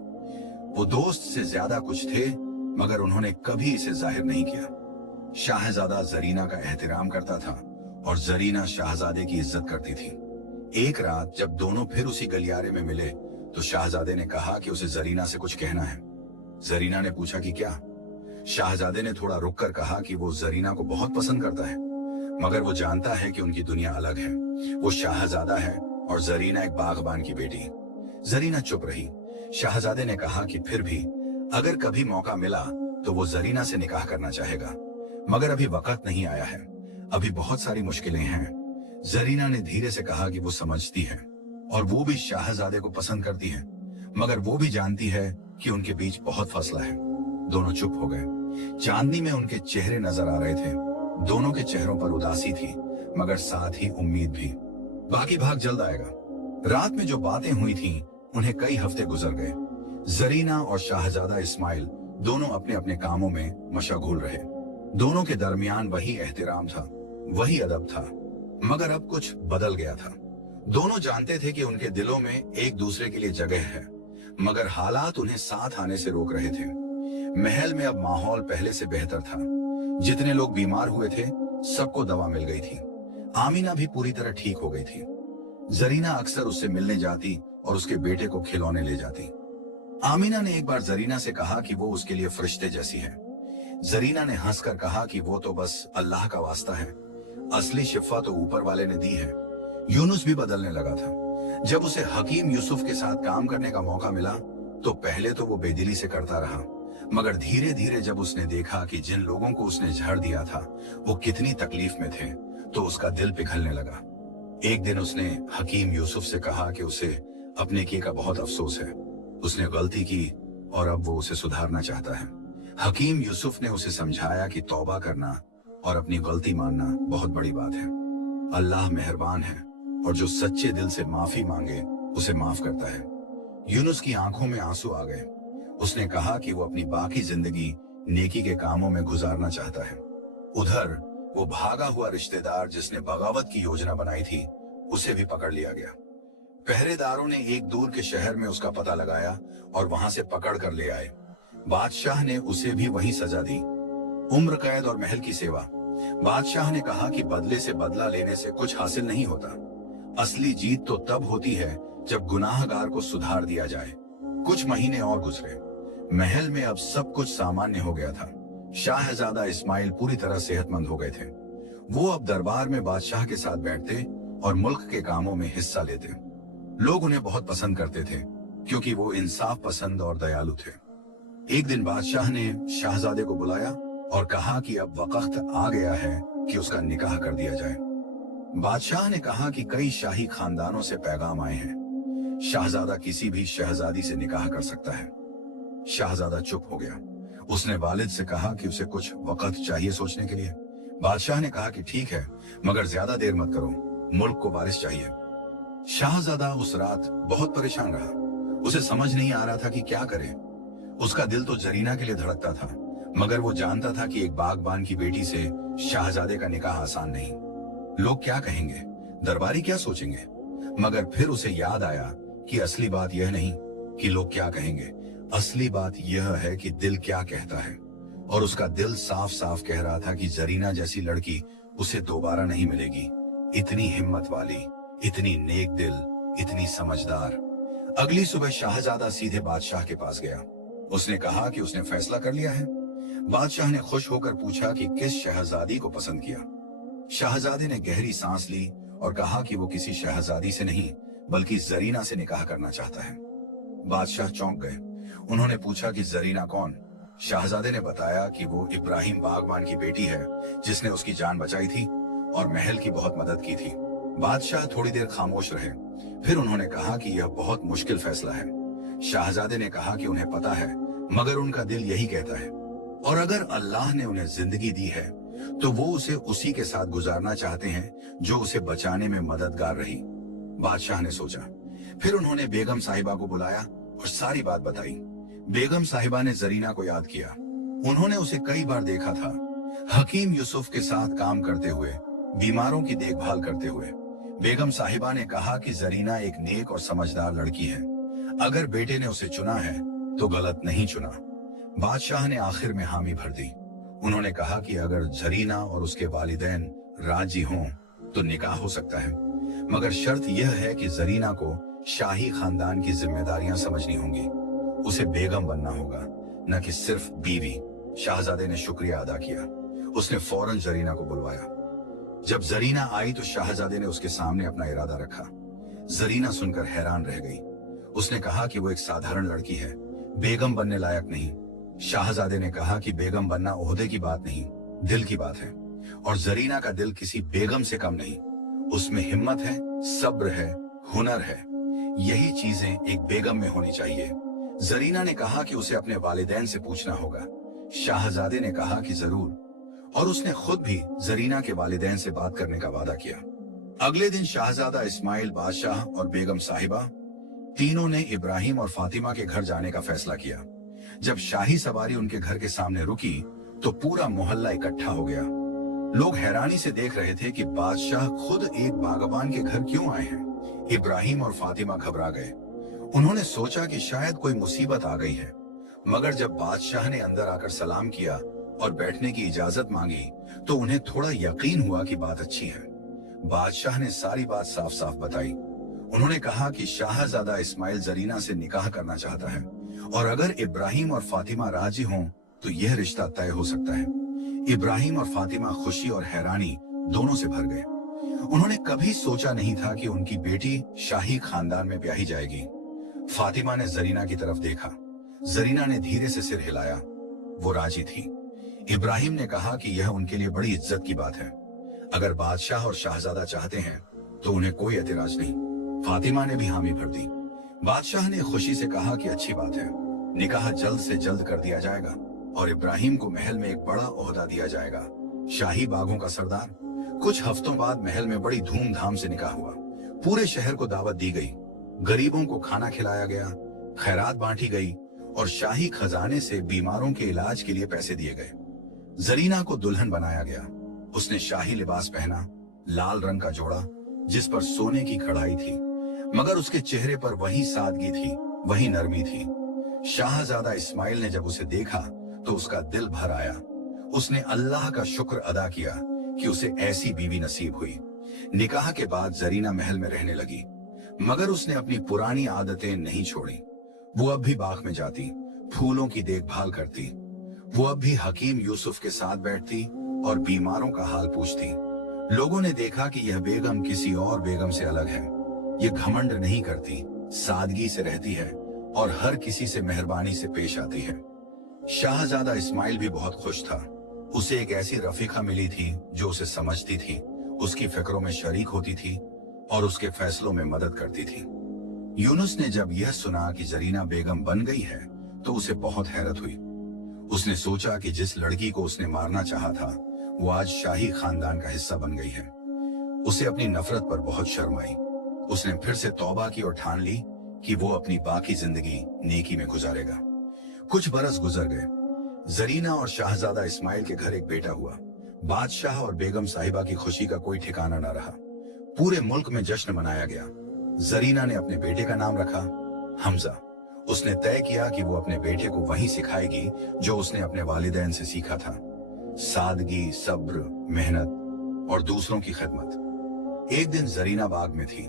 वो दोस्त से ज्यादा कुछ थे, मगर उन्होंने कभी इसे जाहिर नहीं किया। शाहजादा जरीना का एहतराम करता था और जरीना शाहजादे की इज्जत करती थी। एक रात जब दोनों फिर उसी गलियारे में मिले तो शाहजादे ने कहा कि उसे जरीना से कुछ कहना है। जरीना ने पूछा कि क्या। शाहजादे ने थोड़ा रुक कर कहा कि वो जरीना को बहुत पसंद करता है, मगर वो जानता है कि उनकी दुनिया अलग है। वो शाहजादा है और जरीना एक बागबान की बेटी। जरीना चुप रही। शाहजादे ने कहा कि फिर भी अगर कभी मौका मिला तो वो जरीना से निकाह करना चाहेगा, मगर अभी वक्त नहीं आया है, अभी बहुत सारी मुश्किलें हैं। जरीना ने धीरे से कहा कि वो समझती है और वो भी शाहजादे को पसंद करती है, मगर वो भी जानती है कि उनके बीच बहुत फासला है। दोनों चुप हो गए। चांदनी में उनके चेहरे नजर आ रहे थे। दोनों के चेहरों पर उदासी थी, मगर साथ ही उम्मीद भी। बाकी भाग जल्द आएगा। रात में जो बातें हुई थीं, उन्हें कई हफ्ते गुजर गए। जरीना और शाहजादा इस्माइल दोनों अपने अपने कामों में मशगूल रहे। दोनों के दरमियान वही एहतराम था, वही अदब था, मगर अब कुछ बदल गया था। दोनों जानते थे कि उनके दिलों में एक दूसरे के लिए जगह है, मगर हालात उन्हें साथ आने से रोक रहे थे। महल में अब माहौल पहले से बेहतर था। जितने लोग बीमार हुए थे, सबको दवा मिल गई थी। आमीना भी पूरी तरह ठीक हो गई थी। जरीना अक्सर उससे मिलने जाती और उसके बेटे को खिलौने ले जाती। आमीना ने एक बार जरीना से कहा कि वो उसके लिए फरिश्ते जैसी है। जरीना ने हंसकर कहा कि वो तो बस अल्लाह का वास्ता है, असली शिफा तो ऊपर वाले ने दी है। यूनुस भी बदलने लगा था। जब उसे हकीम यूसुफ के साथ काम करने का मौका मिला तो पहले तो वो बेदिली से करता रहा, मगर धीरे धीरे जब उसने देखा कि जिन लोगों को उसने झड़ दिया था वो कितनी तकलीफ में थे, तो उसका दिल पिघलने लगा। एक दिन उसने हकीम यूसुफ से कहा कि उसे अपने किए का बहुत अफसोस है। उसने गलती की और अब वो उसे सुधारना चाहता है। हकीम यूसुफ ने उसे समझाया कि तौबा करना और अपनी गलती मानना बहुत बड़ी बात है। अल्लाह मेहरबान है और जो सच्चे दिल से माफी मांगे उसे माफ करता है। यूनुस की आंखों में आंसू आ गए। उसने कहा कि वो अपनी बाकी जिंदगी नेकी के कामों में गुजारना चाहता है। उधर वो भागा हुआ रिश्तेदार जिसने बगावत की योजना बनाई थी, उसे भी पकड़ लिया गया। पहरेदारों ने एक दूर के शहर में उसका पता लगाया और वहां से पकड़ कर ले आए। बादशाह ने उसे भी वही सजा दी, उम्र कैद और महल की सेवा। बादशाह ने कहा कि बदले से बदला लेने से कुछ हासिल नहीं होता। असली जीत तो तब होती है जब गुनाहगार को सुधार दिया जाए। कुछ महीने और गुजरे। महल में अब सब कुछ सामान्य हो गया था। शाहजादा इस्माइल पूरी तरह सेहतमंद हो गए थे। वो अब दरबार में बादशाह के साथ बैठते और मुल्क के कामों में हिस्सा लेते। लोग उन्हें बहुत पसंद करते थे क्योंकि वो इंसाफ पसंद और दयालु थे। एक दिन बादशाह ने शाहजादे को बुलाया और कहा कि अब वक्त आ गया है कि उसका निकाह कर दिया जाए। बादशाह ने कहा कि कई शाही खानदानों से पैगाम आए हैं, शाहजादा किसी भी शहजादी से निकाह कर सकता है। शाहजादा चुप हो गया। उसने वालिद से कहा कि उसे कुछ वक्त चाहिए सोचने के लिए। बादशाह ने कहा कि ठीक है, मगर ज्यादा देर मत करो, मुल्क को बारिश चाहिए। शाहजादा उस रात बहुत परेशान रहा। उसे समझ नहीं आ रहा था कि क्या करे। उसका दिल तो जरीना के लिए धड़कता था, मगर वो जानता था कि एक बागबान की बेटी से शाहजादे का निकाह आसान नहीं। लोग क्या कहेंगे, दरबारी क्या सोचेंगे। मगर फिर उसे याद आया कि असली बात यह नहीं कि लोग क्या कहेंगे, असली बात यह है कि दिल क्या कहता है। और उसका दिल साफ साफ कह रहा था कि जरीना जैसी लड़की उसे दोबारा नहीं मिलेगी। इतनी हिम्मत वाली, इतनी नेक दिल, इतनी समझदार। अगली सुबह शाहजादा सीधे बादशाह के पास गया। उसने कहा कि उसने फैसला कर लिया है। बादशाह ने खुश होकर पूछा कि किस शहजादी को पसंद किया। शाहजादे ने गहरी सांस ली और कहा कि वो किसी शहजादी से नहीं बल्कि जरीना से निकाह करना चाहता है। बादशाह चौंक गए। उन्होंने पूछा कि जरीना कौन? शाहजादे ने बताया कि वो इब्राहिम बागबान की बेटी है जिसने उसकी जान बचाई थी और महल की बहुत मदद की थी। बादशाह थोड़ी देर खामोश रहे, फिर उन्होंने कहा कि यह बहुत मुश्किल फैसला है। शाहजादे ने कहा कि उन्हें पता है, मगर उनका दिल यही कहता है, और अगर अल्लाह ने उन्हें जिंदगी दी है तो वो उसे उसी के साथ गुजारना चाहते हैं जो उसे बचाने में मददगार रही। बादशाह ने सोचा। फिर उन्होंने बेगम साहिबा को बुलाया और सारी बात बताई। बेगम साहिबा ने जरीना को याद किया। उन्होंने उसे कई बार देखा था, हकीम यूसुफ के साथ काम करते हुए, बीमारों की देखभाल करते हुए। बेगम साहिबा ने कहा कि जरीना एक नेक और समझदार लड़की है। अगर बेटे ने उसे चुना है तो गलत नहीं चुना। बादशाह ने आखिर में हामी भर दी। उन्होंने कहा कि अगर जरीना और उसके वालिदैन राजी हों तो निकाह हो सकता है, मगर शर्त यह है कि जरीना को शाही खानदान की जिम्मेदारियां समझनी होंगी। उसे बेगम बनना होगा, न कि सिर्फ बीवी। शाहजादे ने शुक्रिया अदा किया। उसने फौरन जरीना को बुलवाया। जब जरीना आई तो शाहजादे ने उसके सामने अपना इरादा रखा। जरीना सुनकर हैरान रह गई। उसने कहा कि वो एक साधारण लड़की है, बेगम बनने लायक नहीं। शाहजादे ने कहा कि बेगम बनना ओहदे की बात नहीं, दिल की बात है, और जरीना का दिल किसी बेगम से कम नहीं। उसमें हिम्मत है, सब्र है, हुनर है। यही चीजें एक बेगम में होनी चाहिए। जरीना ने कहा कि उसे अपने वालिदैन से पूछना होगा। शाहजादे ने कहा कि जरूर, और उसने खुद भी जरीना के वालिदैन से बात करने का वादा किया। अगले दिन शाहजादा इस्माइल, बादशाह और बेगम साहिबा तीनों ने इब्राहिम और फातिमा के घर जाने का फैसला किया। जब शाही सवारी उनके घर के सामने रुकी तो पूरा मोहल्ला इकट्ठा हो गया। लोग हैरानी से देख रहे थे कि बादशाह खुद एक बागबान के घर क्यों आए हैं। इब्राहिम और फातिमा घबरा गए। उन्होंने सोचा कि शायद कोई मुसीबत आ गई है, मगर जब बादशाह ने अंदर आकर सलाम किया और बैठने की इजाजत मांगी तो उन्हें थोड़ा यकीन हुआ कि बात अच्छी है। बादशाह ने सारी बात साफ साफ बताई। उन्होंने कहा कि शाहजादा इस्माइल जरीना से निकाह करना चाहता है, और अगर इब्राहिम और फातिमा राजी हों तो यह रिश्ता तय हो सकता है। इब्राहिम और फातिमा खुशी और हैरानी दोनों से भर गए। उन्होंने कभी सोचा नहीं था कि उनकी बेटी शाही खानदान में ब्याही जाएगी। फातिमा ने जरीना की तरफ देखा। जरीना ने धीरे से सिर हिलाया। वो राजी थी। इब्राहिम ने कहा कि यह उनके लिए बड़ी इज्जत की बात है। अगर बादशाह और शाहजादा चाहते हैं तो उन्हें कोई एतराज नहीं। फातिमा ने भी हामी भर दी। बादशाह ने खुशी से कहा कि अच्छी बात है, निकाह जल्द से जल्द कर दिया जाएगा और इब्राहिम को महल में एक बड़ा ओहदा दिया जाएगा, शाही बागों का सरदार। कुछ हफ्तों बाद महल में बड़ी धूमधाम से निकाह हुआ। पूरे शहर को दावत दी गई, गरीबों को खाना खिलाया गया, खैरात बांटी गई और शाही खजाने से बीमारों के इलाज के लिए पैसे दिए गए। जरीना को दुल्हन बनाया गया। उसने शाही लिबास पहना, लाल रंग का जोड़ा जिस पर सोने की कढ़ाई थी, मगर उसके चेहरे पर वही सादगी थी, वही नरमी थी। शाहजादा इस्माइल ने जब उसे देखा तो उसका दिल भर आया। उसने अल्लाह का शुक्र अदा किया कि उसे ऐसी बीवी नसीब हुई। निकाह के बाद जरीना महल में रहने लगी, मगर उसने अपनी पुरानी आदतें नहीं छोड़ी। वो अब भी बाग में जाती, फूलों की देखभाल करती। वो अब भी हकीम यूसुफ के साथ बैठती और बीमारों का हाल पूछती। लोगों ने देखा कि यह बेगम किसी और बेगम से अलग है। ये घमंड नहीं करती, सादगी से रहती है और हर किसी से मेहरबानी से पेश आती है। शाहजादा इस्माइल भी बहुत खुश था। उसे एक ऐसी रफीका मिली थी जो उसे समझती थी, उसकी फिक्रों में शरीक होती थी और उसके फैसलों में मदद करती थी। यूनुस ने जब यह सुना कि जरीना बेगम बन गई है तो उसे बहुत हैरत हुई। उसने सोचा कि जिस लड़की को उसने मारना चाहा था वो आज शाही खानदान का हिस्सा बन गई है। उसे अपनी नफरत पर बहुत शर्म आई। उसने फिर से तौबा की और ठान ली कि वो अपनी बाकी जिंदगी नेकी में गुजारेगा। कुछ बरस गुजर गए। जरीना और शाहजादा इस्माइल के घर एक बेटा हुआ। बादशाह और बेगम साहिबा की खुशी का कोई ठिकाना न रहा। पूरे मुल्क में जश्न मनाया गया। जरीना ने अपने बेटे का नाम रखा हमजा। उसने तय किया कि वो अपने बेटे को वही सिखाएगी जो उसने अपने वालिदैन से सीखा था, सादगी, सब्र, मेहनत और दूसरों की खिदमत। एक दिन जरीना बाग में थी।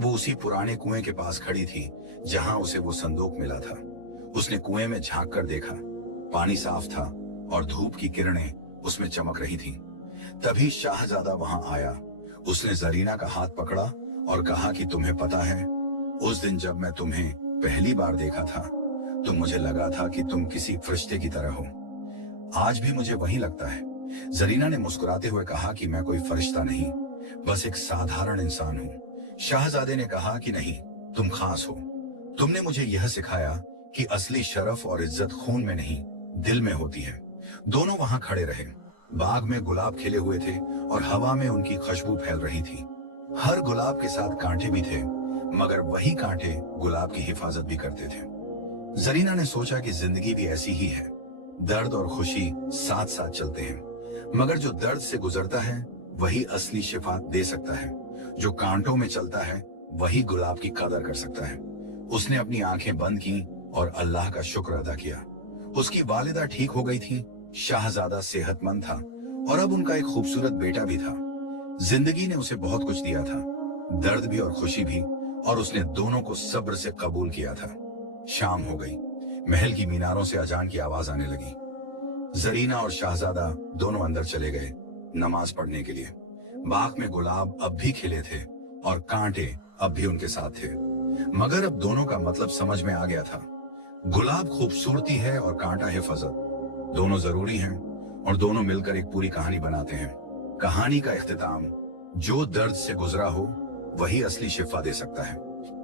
वो उसी पुराने कुएं के पास खड़ी थी जहां उसे वो संदूक मिला था। उसने कुएं में झांक कर देखा। पानी साफ था और धूप की किरणें उसमें चमक रही थीं। तभी शाहजादा वहां आया। उसने जरीना का हाथ पकड़ा और कहा कि तुम्हें पता है, उस दिन जब मैं तुम्हें पहली बार देखा था तो मुझे लगा था कि तुम किसी फरिश्ते की तरह हो। आज भी मुझे वही लगता है। जरीना ने मुस्कुराते हुए कहा कि मैं कोई फरिश्ता नहीं, बस एक साधारण इंसान हूँ। शाहजादे ने कहा कि नहीं, तुम खास हो। तुमने मुझे यह सिखाया कि असली शरफ और इज्जत खून में नहीं, दिल में होती है। दोनों वहां खड़े रहे। बाग में गुलाब खिले हुए थे और हवा में उनकी खुशबू फैल रही थी। हर गुलाब के साथ कांटे भी थे, मगर वही कांटे गुलाब की हिफाजत भी करते थे। जरीना ने सोचा कि जिंदगी भी ऐसी ही है, दर्द और खुशी साथ साथ चलते हैं, मगर जो दर्द से गुजरता है वही असली शिफा दे सकता है। जो कांटों में चलता है वही गुलाब की कदर कर सकता है। उसने अपनी आंखें बंद की और अल्लाह का शुक्र अदा किया। उसकी वालिदा ठीक हो गई थी, शाहजादा सेहतमंद था और अब उनका एक खूबसूरत बेटा भी था। जिंदगी ने उसे बहुत कुछ दिया था, दर्द भी और खुशी भी, और उसने दोनों को सब्र से कबूल किया था। शाम हो गई। महल की मीनारों से अजान की आवाज आने लगी। जरीना और शाहजादा दोनों अंदर चले गए नमाज पढ़ने के लिए। बाग में गुलाब अब भी खिले थे और कांटे अब भी उनके साथ थे, मगर अब दोनों का मतलब समझ में आ गया था। गुलाब खूबसूरती है और कांटा हिफाजत, दोनों जरूरी हैं और दोनों मिलकर एक पूरी कहानी बनाते हैं। कहानी का इख्तिताम जो दर्द से गुजरा हो वही असली शिफा दे सकता है।